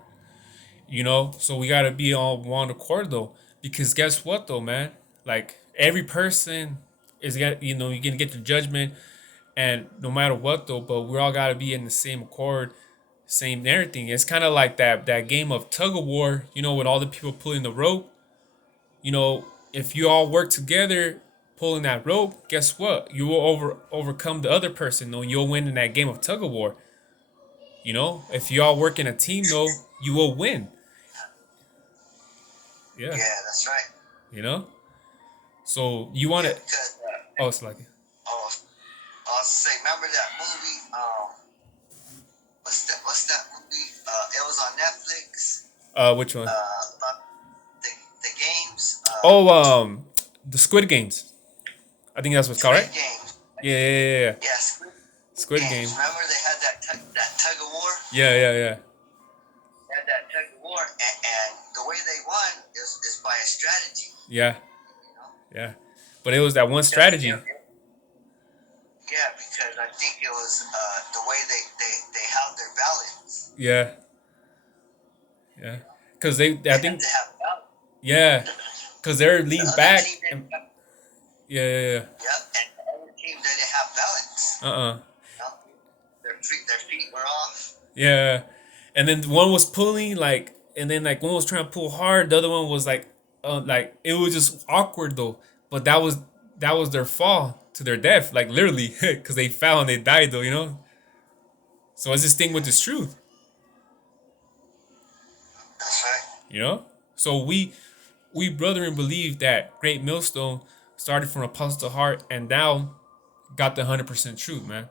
You know, so we gotta be on one accord though, because guess what though, man? Like every person is got you're gonna get your judgment, and no matter what though, but we're all gotta be in the same accord, same everything. It's kind of like that game of tug of war, you know, with all the people pulling the rope. You know, if you all work together pulling that rope, guess what? You will overcome the other person. Though you'll win in that game of tug of war. You know, if you all work in a team, though, you will win. Yeah, Yeah, that's right. you know. So you want Yeah, to? because Oh, it's like oh, I'll say, remember that movie? What's that movie? It was on Netflix. which one? About the games. Oh, the Squid Games. I think that's what's called, Squid right? Games. Yeah, yeah, yeah, yeah. Yeah, Squid Squid Game. Games. Remember they had that tug of war? Yeah, yeah, yeah, They had that tug of war, and the way they won is by a strategy. yeah, You know? yeah. But it was that one strategy. Yeah, because I think it was the way they held their balance. Yeah, yeah. Cause I They had think, to have balance. yeah, cause they're The leaned other back. team didn't have, Yeah, yeah, yeah. yeah, and the other team didn't have balance. Uh-uh. You know, their feet were off. Yeah. And then one was pulling like, and then like one was trying to pull hard. The other one was like it was just awkward though. But that was their fall to their death, like literally, because they fell and they died though, you know. So it's this thing with this truth, That's right. you know. So we brethren believe that Great Millstone started from Apostle Heart and now got the 100% truth, man.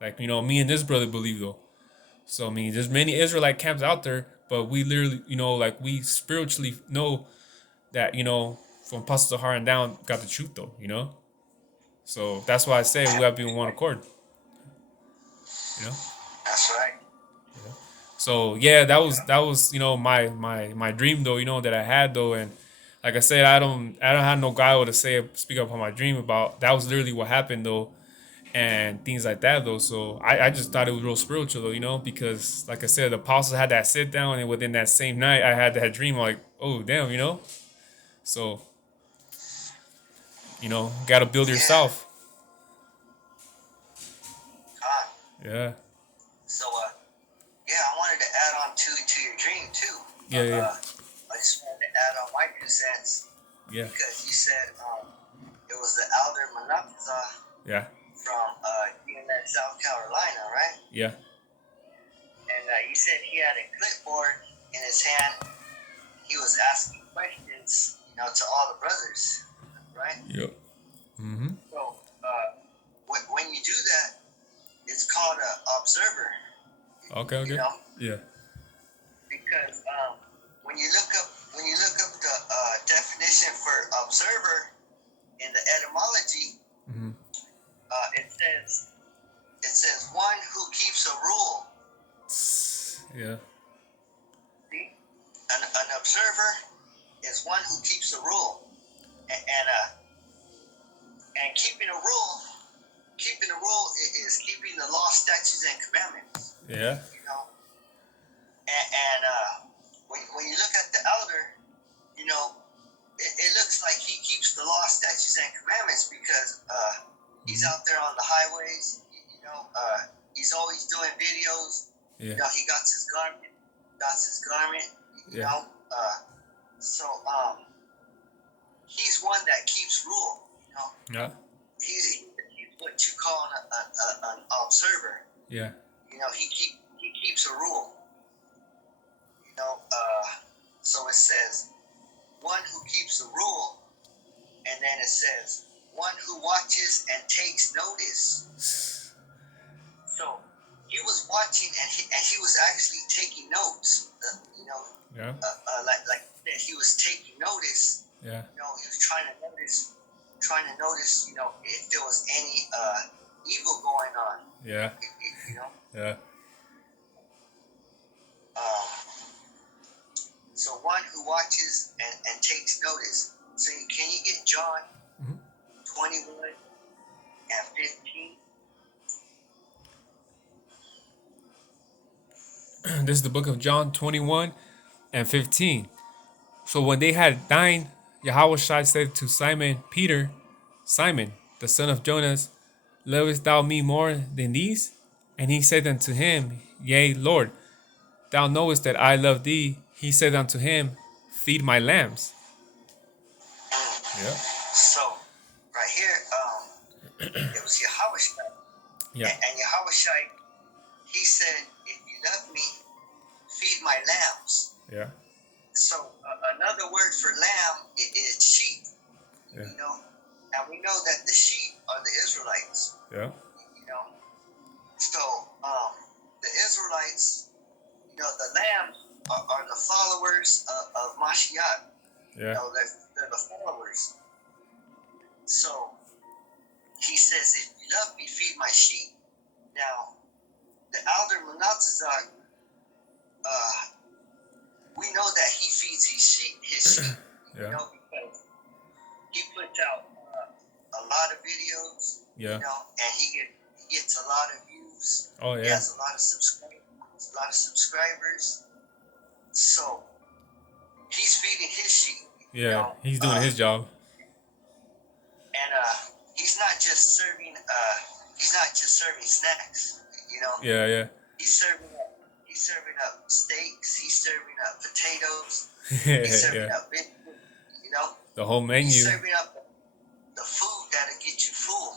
Like, you know, me and this brother believe though. So I mean, there's many Israelite camps out there, but we literally, you know, like we spiritually know that, you know, from Apostle Heart and down got the truth though, you know. So that's why I say we have to be in one accord, you know. That's right. So yeah, that was you know my dream though, you know, that I had though. And like I said, I don't have no guy to say speak up on my dream about. That was literally what happened though, and things like that though. So I just thought it was real spiritual though, you know, because like I said, the apostles had that sit down, and within that same night I had that dream, like, oh damn, you know. So, you know, gotta build Yeah. yourself. Yeah. So yeah, I wanted to add on to your dream too. Yeah, yeah. I just wanted to add on my 2 cents Yeah. because you said it was the elder Manasseh Yeah. from UNS South Carolina, right? Yeah. And you said he had a clipboard in his hand. He was asking questions, you know, to all the brothers, right? Yep. Mm-hmm. So when you do that, it's called an observer. Okay. You know, Yeah. because when you look up the definition for observer in the etymology, Mm-hmm. it says one who keeps a rule. Yeah. See, an observer is one who keeps a rule, and keeping a rule is keeping the law, statutes, and commandments. Yeah. You know, and when you look at the elder, you know, it looks like he keeps the law, statutes, and commandments because he's out there on the highways. You know, he's always doing videos. Yeah. You know, he got his garment. You know, so he's one that keeps rule. You know, Yeah. he's what you call an observer. Yeah. You know, he keeps a rule. You know, so it says one who keeps a rule, and then it says one who watches and takes notice. So he was watching and he was actually taking notes. You know, Yeah. like he was taking notice. Yeah. You know, he was trying to notice. You know, if there was any evil going on. Yeah. You know. Yeah. So one who watches and takes notice. So can you get John 21 and 15? This is the book of John 21 and 15. So when they had dined, Yahushua said to Simon Peter, Simon, the son of Jonas, lovest thou me more than these? And he said unto him, Yea, Lord, thou knowest that I love thee. He said unto him, Feed my lambs. Yeah. So right here, it was Yahushua. Yeah. And Yahushua, he said, if you love me, feed my lambs. Yeah. So another word for lamb is sheep. Yeah. You know, and we know that the sheep are the Israelites. Yeah. You know, so the Israelites, you know, the lambs are the followers of Mashiach. Yeah. You know, they're the followers. So he says, if you love me, feed my sheep. Now, the elder Manasseh, we know that he feeds his sheep. Yeah. You know, because he puts out a lot of videos. Yeah. You know, and he gets a lot of views. Oh He yeah. has a lot of subscribers. So he's feeding his sheep. Yeah. You know, He's doing his job. and he's not just serving he's not just serving snacks. You know. Yeah, yeah. He's serving up steaks. He's serving up potatoes. Yeah, He's serving yeah. up biscuits. You know. The whole menu. He's serving up the food that'll get you full.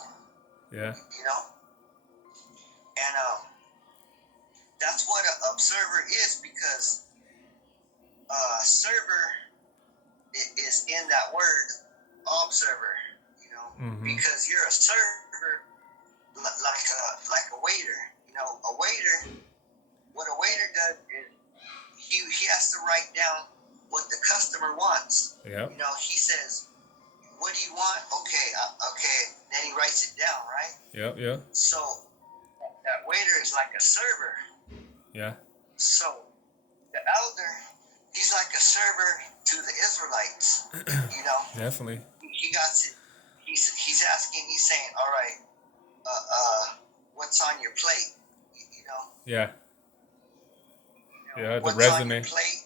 Yeah. You know. And that's what an observer is, because server is in that word observer. You know, because you're a server like a waiter. You know, a waiter. What a waiter does is he has to write down what the customer wants. Yeah. You know, he says, "What do you want?" Okay, okay. Then he writes it down, right? Yep, yeah. So that waiter is like a server. Yeah. So the elder, he's like a server to the Israelites. You know. Definitely. He got to. He's asking. He's saying, "All right, what's on your plate?" You know. Yeah. You know, Yeah, the what's resume. on your plate?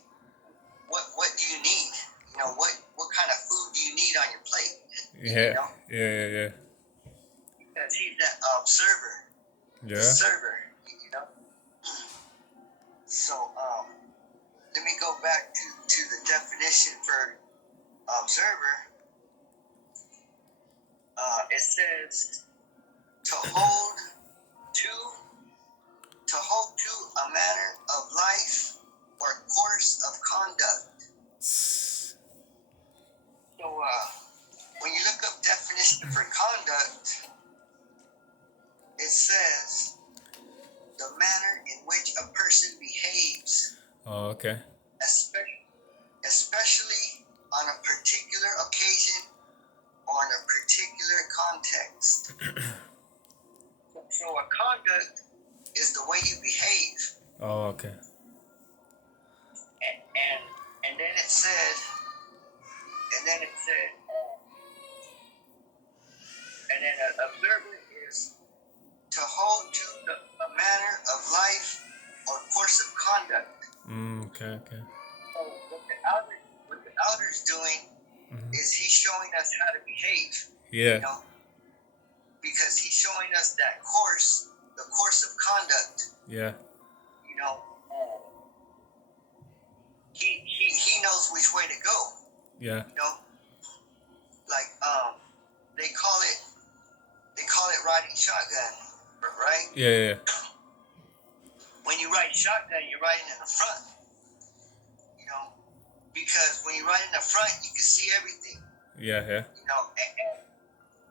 What do you need? You know, what kind of food do you need on your plate? Yeah. You know? Yeah. Because he's that observer. Yeah. Server. You know. So let me go back to the definition for observer. It says to hold to a manner of life or course of conduct. So when you look up definition for conduct, it says the manner in which a person behaves. Oh, okay. Especially on a particular occasion or in a particular context. So a conduct is the way you behave. Oh, okay. And then it said, and then an observer is to hold to a manner of life or course of conduct. Okay. So what the elder's doing is he's showing us how to behave. Yeah. You know, because he's showing us that course, the course of conduct. Yeah. You know, he knows which way to go. Yeah. You know, like they call it riding shotgun, right? Yeah. When you ride shotgun, you're riding in the front. You know, because when you ride in the front, you can see everything. Yeah. You know,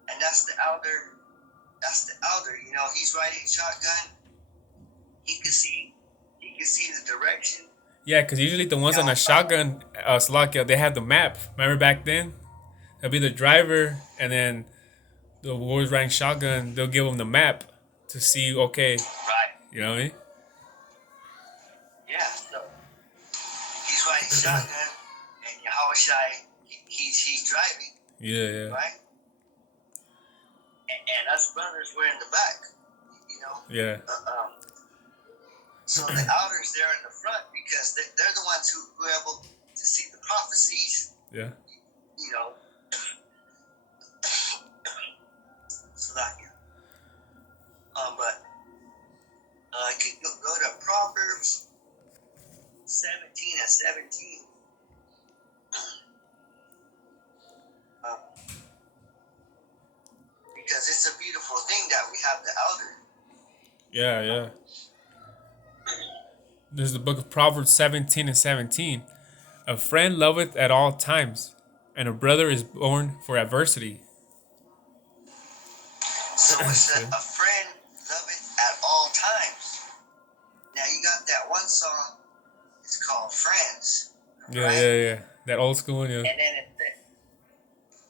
and that's the elder. That's the elder. You know, he's riding shotgun. He can see the direction. Yeah, because usually the ones on a shotgun, Slovakia, they have the map. Remember back then? It'll be the driver, and then the whoever's riding shotgun, they'll give them the map to see, okay. Right. You know what I mean? Yeah, so he's riding shotgun, and Yahushai, he's driving. Yeah. Right? And us brothers, we're in the back, you know? Yeah. So the elders, they're in the front because they're the ones who were able to see the prophecies. Yeah. You know. So that, but I could go to Proverbs 17 and 17. Because it's a beautiful thing that we have the elder. Yeah. There's the book of Proverbs 17 and 17. A friend loveth at all times, and a brother is born for adversity. So it said, a friend loveth at all times. Now you got that one song, it's called Friends. Yeah, right? yeah. That old school one, yeah. And then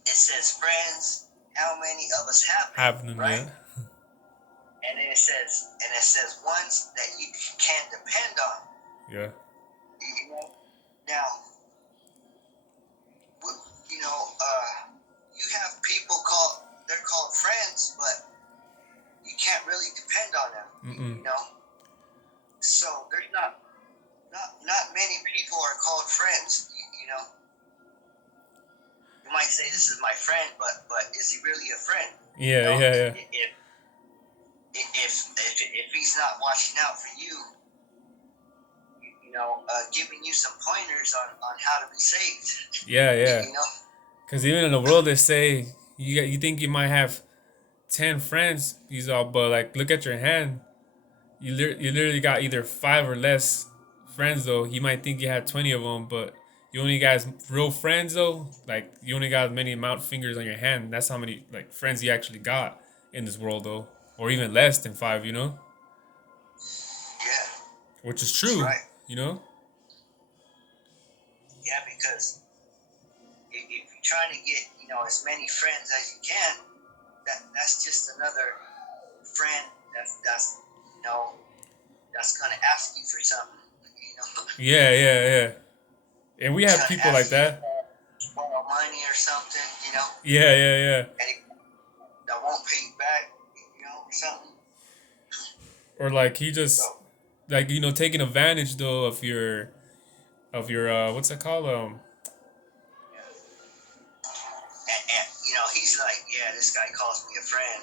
it says, friends, how many of us have them? Have them, right? yeah. And then it says ones that you can depend on. Yeah. You know, now, you know, you have people they're called friends, but you can't really depend on them. You know, so there's not many people are called friends. You know, you might say this is my friend, but is he really a friend? Yeah, you know? yeah. if he's not watching out for you, giving you some pointers on how to be saved. Yeah, yeah. You know. Because even in the world, they say you think you might have 10 friends, but like look at your hand. You literally got either 5 or less friends though. He might think you had 20 of them, but you only got real friends though. Like you only got as many amount of fingers on your hand. That's how many like friends you actually got in this world though, or even less than 5. Yeah. Which is That's true. right. Yeah, Yeah, because if you're trying to get as many friends as you can, that's just another friend that's gonna ask you for something. yeah. And we It's have gonna people like ask you that. to borrow money or something. Yeah. And that won't pay you back. Or something. Or like he just So like taking advantage though of your what's that called and he's like, yeah, this guy calls me a friend.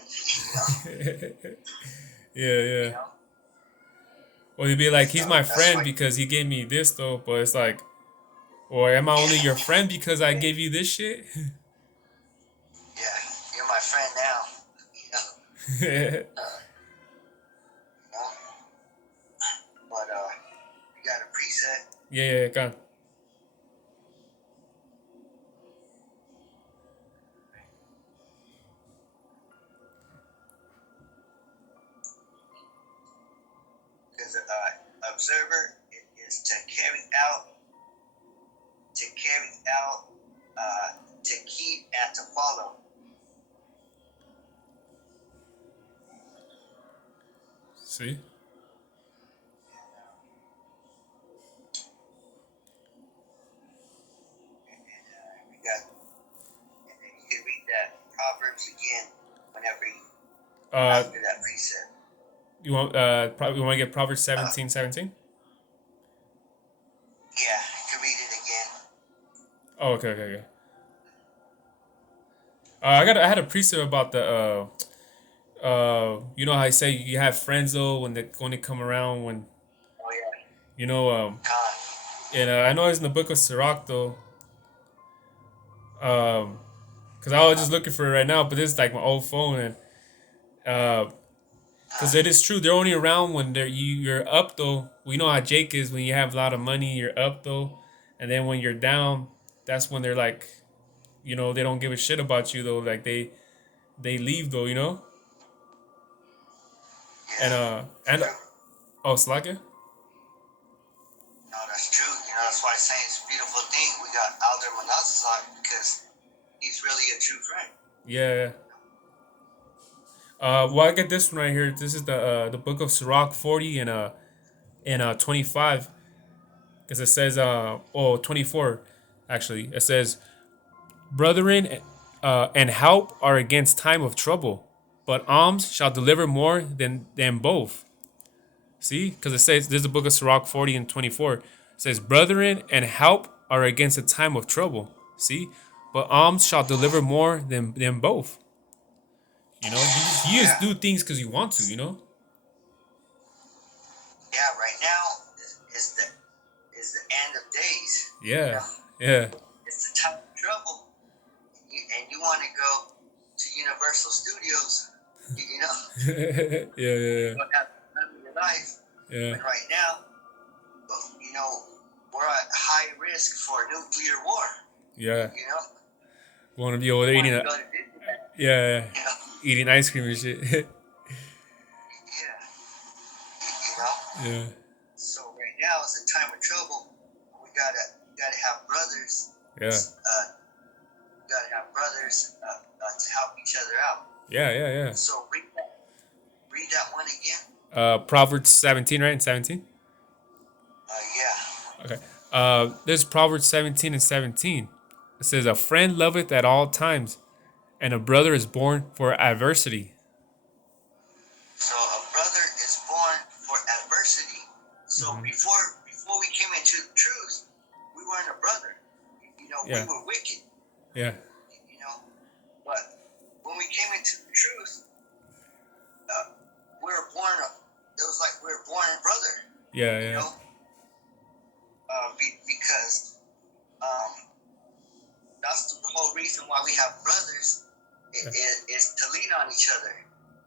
yeah. You know. Or he'd be like, he's So my that's friend why. because he gave me this though, but it's like, or am I only your friend because I gave you this shit? Yeah, you're my friend now. Yeah, You know? But you got a preset. yeah, gone. Because observer is to carry out, to keep, and to follow. See? We got, and then you can read that Proverbs again whenever you after that precept. You want you want to get Proverbs 17:17? Yeah, you can read it again. Oh, okay. I had a precept about the you know how I say you have friends though when they come around when Oh yeah. you know Con. and I know it's in the book of Sirach though because I was just looking for it right now, but this is like my old phone and because it is true they're only around when you're up though. We know how Jake is when you have a lot of money you're up though, and then when you're down, that's when they're like, they don't give a shit about you though. Like they leave though. And Yeah, it's and true. oh, Slaka. No, that's true. That's why I say it's a beautiful thing. We got Alder Manasas because he's really a true friend. Yeah. Well, I get this one right here. This is the book of Sirach 40 and 25, because it says 24 actually. It says, "Brethren, and help are against time of trouble, but alms shall deliver more than both." See, because it says this is the book of Sirach 40 and 24. It says, "Brethren and help are against a time of trouble." See, but alms shall deliver more than both. You just Yeah. do things because you want to. Yeah, right now is the end of days. Yeah, yeah, It's the time of trouble, and you want to go to Universal Studios. yeah, You don't have time in your life. yeah, But right now, we're at high risk for nuclear war. yeah. You know, Want to be over there you want eating to go to Disneyland. yeah, You know, eating ice cream and shit. yeah. Yeah, So right now is the time of trouble. We gotta have brothers. yeah, Gotta have brothers to help each other out. yeah. So read that one again. Proverbs 17, right? 17. Yeah. Okay. There's Proverbs 17 and 17. It says, "A friend loveth at all times, and a brother is born for adversity." So a brother is born for adversity. So Mm-hmm. before we came into the truth, we weren't a brother. Yeah, We were wicked. yeah, But when we came into the truth, Yeah, You yeah. know, because um, that's the whole reason why we have brothers Yeah. is to lean on each other.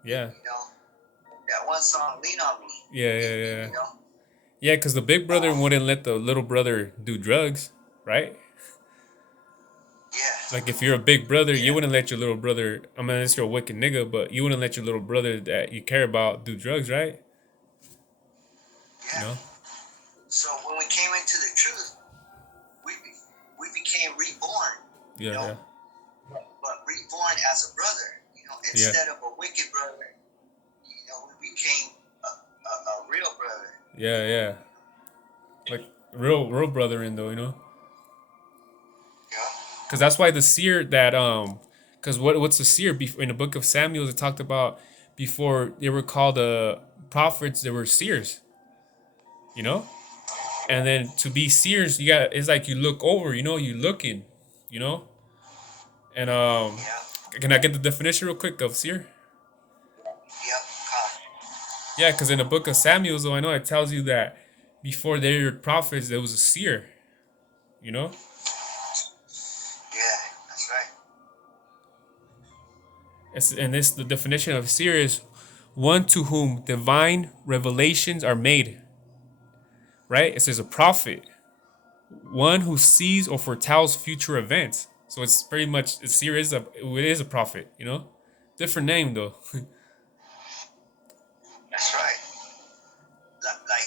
Yeah. You know, that one song, "Lean on Me." Yeah, yeah, yeah. You know, Yeah, because the big brother um, wouldn't let the little brother do drugs, right? yeah, Like if you're a big brother, you yeah, wouldn't let your little brother. I mean, unless you're a wicked nigga, but you wouldn't let your little brother that you care about do drugs, right? You yeah. know? So when we came into the truth, we became reborn. You Yeah, know, yeah, but reborn as a brother. You know, yeah, instead of a wicked brother, you know, we became a real brother. yeah, yeah. Like real brother in though, you know? Yeah. Because that's why the seer that because what's the seer in the book of Samuel? It talked about before they were called prophets, they were seers, you know. And then to be seers, you got it's like you look over, you know, you looking, you know. And Yeah. can I get the definition real quick of seer? Yep. Yeah, because in the book of Samuel, though I know it tells you that before they were prophets, there was a seer, you know. Yeah. That's right. And this the definition of seer is one to whom divine revelations are made. Right? It says a prophet, one who sees or foretells future events. So it's pretty much a seer is a prophet, you know. Different name though. That's right. Like,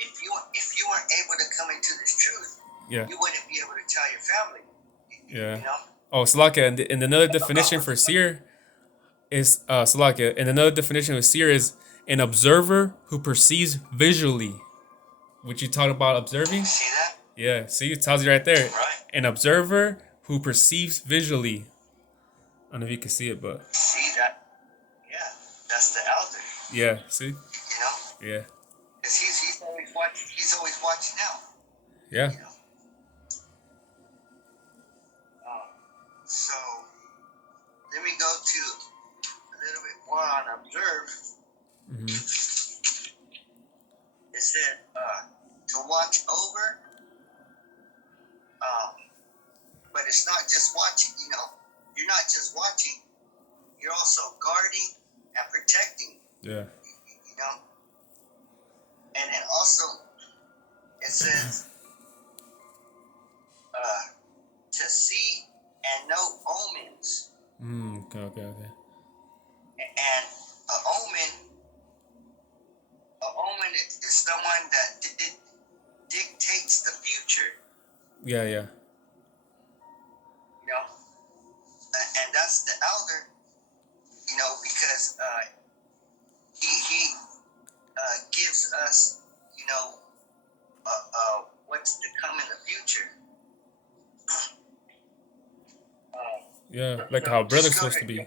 if you weren't able to come into this truth, Yeah, you wouldn't be able to tell your family. yeah. You know Oh, Salakia, and another about definition what's for going on. seer is Salakia, and another definition of seer is an observer who perceives visually. Which you talked about observing. See that? Yeah, see, it tells you right there. Right. An observer who perceives visually. I don't know if you can see it, but See that? Yeah. That's the elder. yeah, see, You know, yeah, because he's always watching. He's always watching out. yeah. You know. Um, so let me go to a little bit more on observe. Mm-hmm. It said to watch over, um, but it's not just watching. You know, you're not just watching. You're also guarding and protecting. Yeah, You know, and then also it says to see and know omens. okay, okay, okay. And a omen is someone that dictates the future. Yeah, yeah, You know, and that's the elder. You know, because he gives us, you know, what's to come in the future. yeah. Like So how a just brother's go supposed to ahead. be.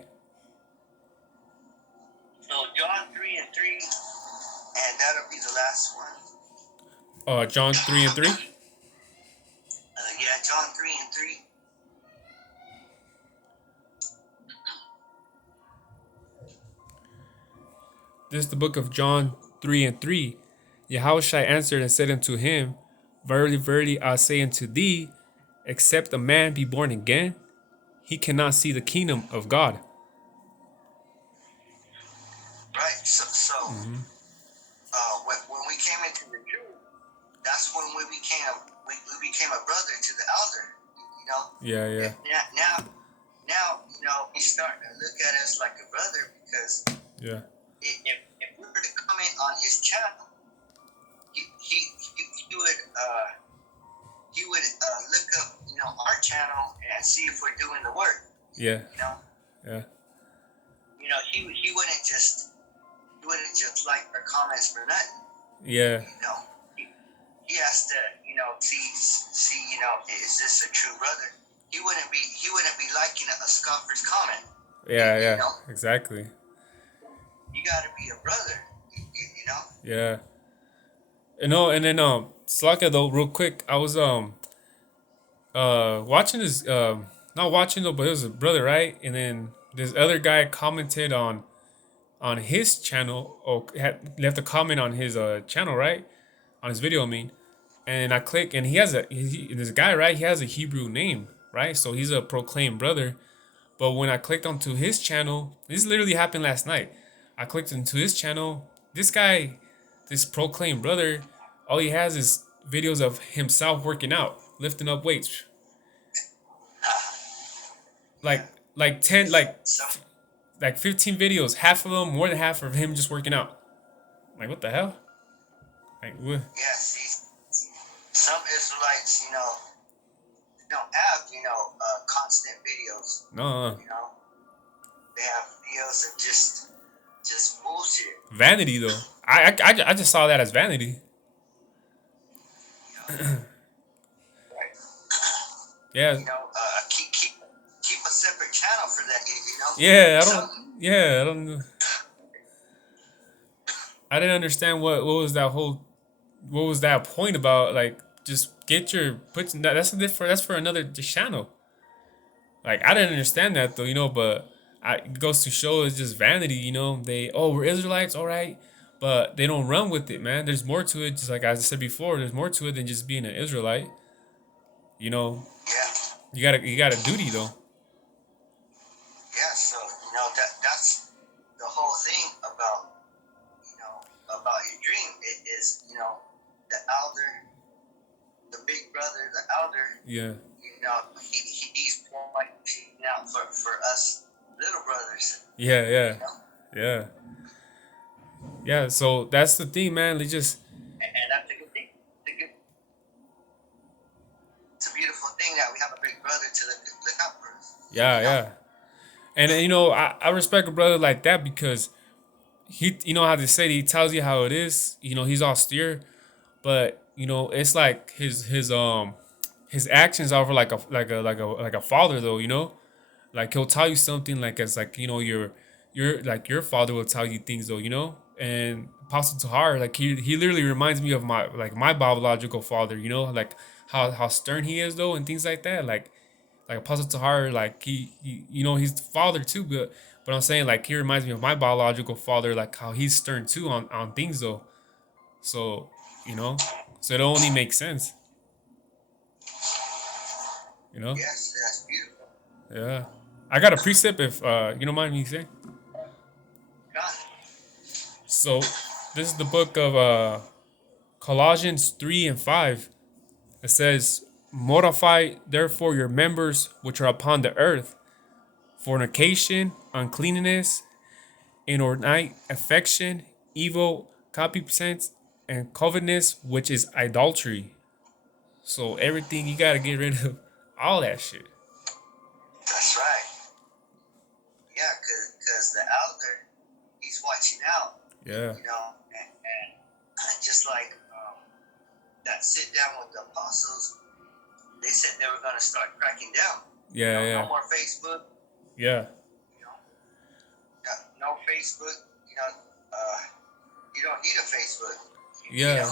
So John 3:3, and that'll be the last one. John 3:3. Yeah, John 3:3. This is the book of John 3:3. Yahushua answered and said unto him, Verily, verily, I say unto thee, except a man be born again, he cannot see the kingdom of God. Right. So Mm-hmm. when we came into the truth, that's when we became a brother to the elder. You know. Yeah, yeah, Now you know he's starting to look at us like a brother because yeah, if we were to come in on his channel, he would look up, you know, our channel and see if we're doing the work. yeah, You know, yeah, he wouldn't just like our comments for nothing. yeah, You know, he has to, you know, see, you know, is this a true brother? He wouldn't be liking a scoffer's comment. yeah, You yeah. know, Exactly. you got to be a brother. You know. Yeah. You know, and then Slaka though, real quick, I was watching this not watching though, but it was a brother, right? And then this other guy commented on his channel or had left a comment on his channel, right? on his video. I mean, and I click, and he has this guy, right? He has a Hebrew name, right? So he's a proclaimed brother. But when I clicked onto his channel, this literally happened last night. I clicked into his channel. This guy, this proclaimed brother, all he has is videos of himself working out, lifting up weights. Like like 10 like 15 videos, half of them, more than half of him just working out. Like what the hell? Like what? Yeah, see, some Israelites, don't have, constant videos. No. They have videos of just bullshit. Vanity though. I just saw that as vanity. Right. Yeah. Keep a separate channel for that. Yeah, I don't know. I didn't understand what was that point about, like just get your put that's for another channel. Like I didn't understand that though, but it goes to show it's just vanity, we're Israelites, all right, but they don't run with it, man. There's more to it, just like I said before, there's more to it than just being an Israelite. Yeah. You got a duty though. Yeah, so that's the whole thing about your dream. It is, the elder, the big brother, the elder. Yeah. He's pointing out for us little brothers. Yeah. Yeah. Yeah. So that's the thing, man. They just. And that's a good thing. It's a beautiful thing that we have a big brother to look out for us. Yeah. And I respect a brother like that because he, how they say, he tells you how it is. He's austere, but it's like his actions are like a father though. Like he'll tell you something like as like your father will tell you things though. And Apostle Tahar, like he literally reminds me of my biological father. Like how stern he is though and things like that. Like Apostle Tahar, like he he's the father too, but I'm saying like he reminds me of my biological father, like how he's stern too on things though. So so it only makes sense. Yes, that's beautiful. Yeah, I got a precept if you don't mind me saying. God. So this is the book of Colossians 3:5. It says, "Mortify therefore your members which are upon the earth, fornication, uncleanness, inordinate affection, evil concupiscence, and covetousness, which is idolatry." So everything you gotta get rid of, all that shit. That's right. Yeah, because the elder, he's watching out. Yeah. And just like that sit down with the apostles, they said they were going to start cracking down. Yeah. No more Facebook. Yeah. No Facebook. You don't need a Facebook. Yeah.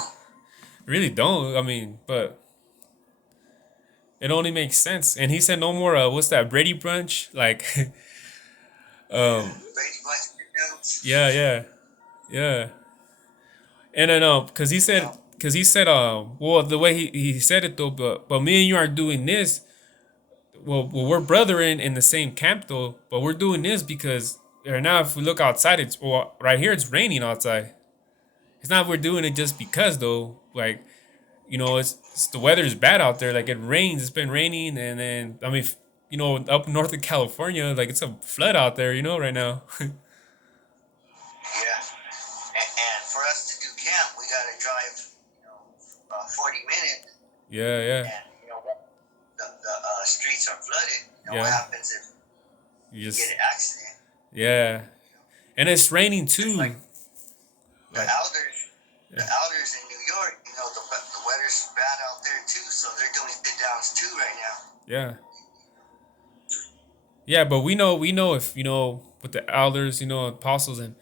Really don't. I mean, but it only makes sense. And he said no more. What's that? Brady brunch, like. Brady brunch. Yeah. And then because he said well, the way he said it though, but me and you are doing this. Well, we're brethren in the same camp though, but we're doing this because right now if we look outside, right here it's raining outside. It's not we're doing it just because though, like it's the weather is bad out there. Like it rains, it's been raining, and then I mean up north of California, like it's a flood out there, right now. Yeah, and for us to do camp, we gotta drive 40 minutes. Yeah. And the streets are flooded. What happens if you get an accident? Yeah, and it's raining too. Like the elders in New York, the weather's bad out there too, so they're doing sit downs too right now. Yeah, but we know if with the elders, apostles, and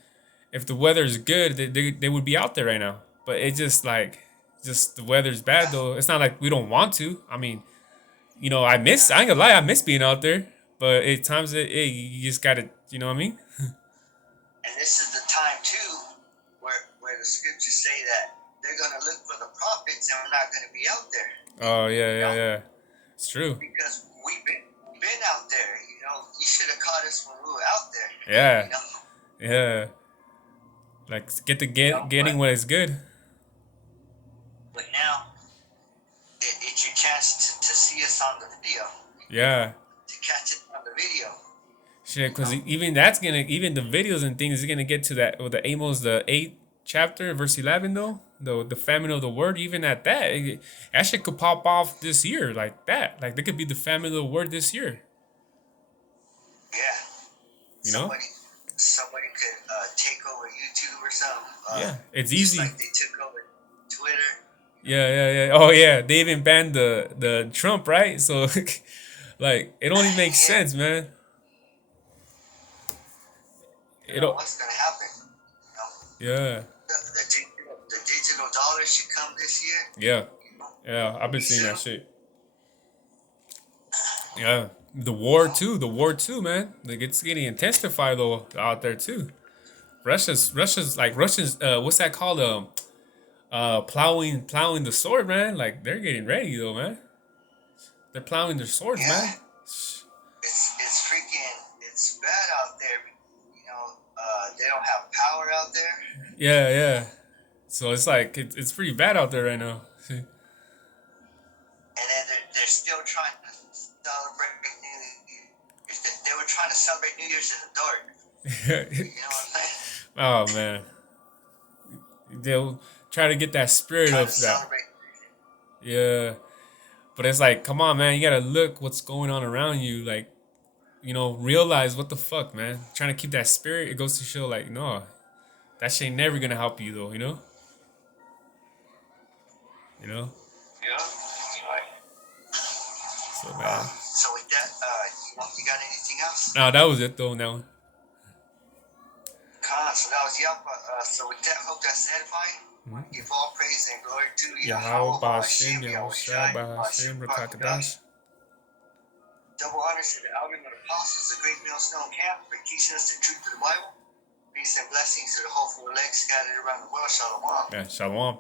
if the weather's good, they would be out there right now. But it's just the weather's bad though. It's not like we don't want to. I mean, I ain't gonna lie, I miss being out there. But at times, you just gotta, you know what I mean? And this is the time too, where the scriptures say that they're gonna look for the prophets, and we're not gonna be out there. Oh yeah. It's true. Because we've been out there. You should have caught us when we were out there. Yeah. Yeah. Like getting what is good. But now it's your chance to see us on the video. Yeah. To catch it on the video. Shit, because even the videos and things is gonna get to that with the Amos, the 8th chapter, verse 11 though. The famine of the word, even at that, that shit could pop off this year like that. Like there could be the famine of the word this year. Yeah. Somebody could take over YouTube or something. Yeah, it's easy. Like they took over Twitter. Yeah. Oh yeah, they even banned the Trump, right? So like it only makes sense, man. What's gonna happen? Yeah. The digital dollar should come this year. Yeah. I've been seeing that shit. Yeah. The war too, man. Like it's getting intensified though out there too. Russia's what's that called? Plowing the sword, man. Like they're getting ready though, man. They're plowing their swords, man. It's freaking. It's bad out there. They don't have power out there. Yeah. So it's like it's pretty bad out there right now. And then they're still trying to celebrate New Year's. They were trying to celebrate New Year's in the dark. You know what I'm saying? Oh man, they'll try to get that spirit of that. Celebrate. Yeah, but it's like, come on, man, you gotta look what's going on around you, like, realize what the fuck, man. Trying to keep that spirit, it goes to show, like, no, that shit ain't never gonna help you though, Yeah. So man. So with that, you got anything else? No, that was it though. Now. So that was so with that, hope that's edifying. Give all praise and glory to Yahweh Ba'Shem, Yahushua Ba'Shem, Rakakadash. Double honors to the elder and apostles, the great millstone camp, for teaching us the truth of the Bible. Peace and blessings to the hopeful elect scattered around the world. Shalom. Yeah, shalom.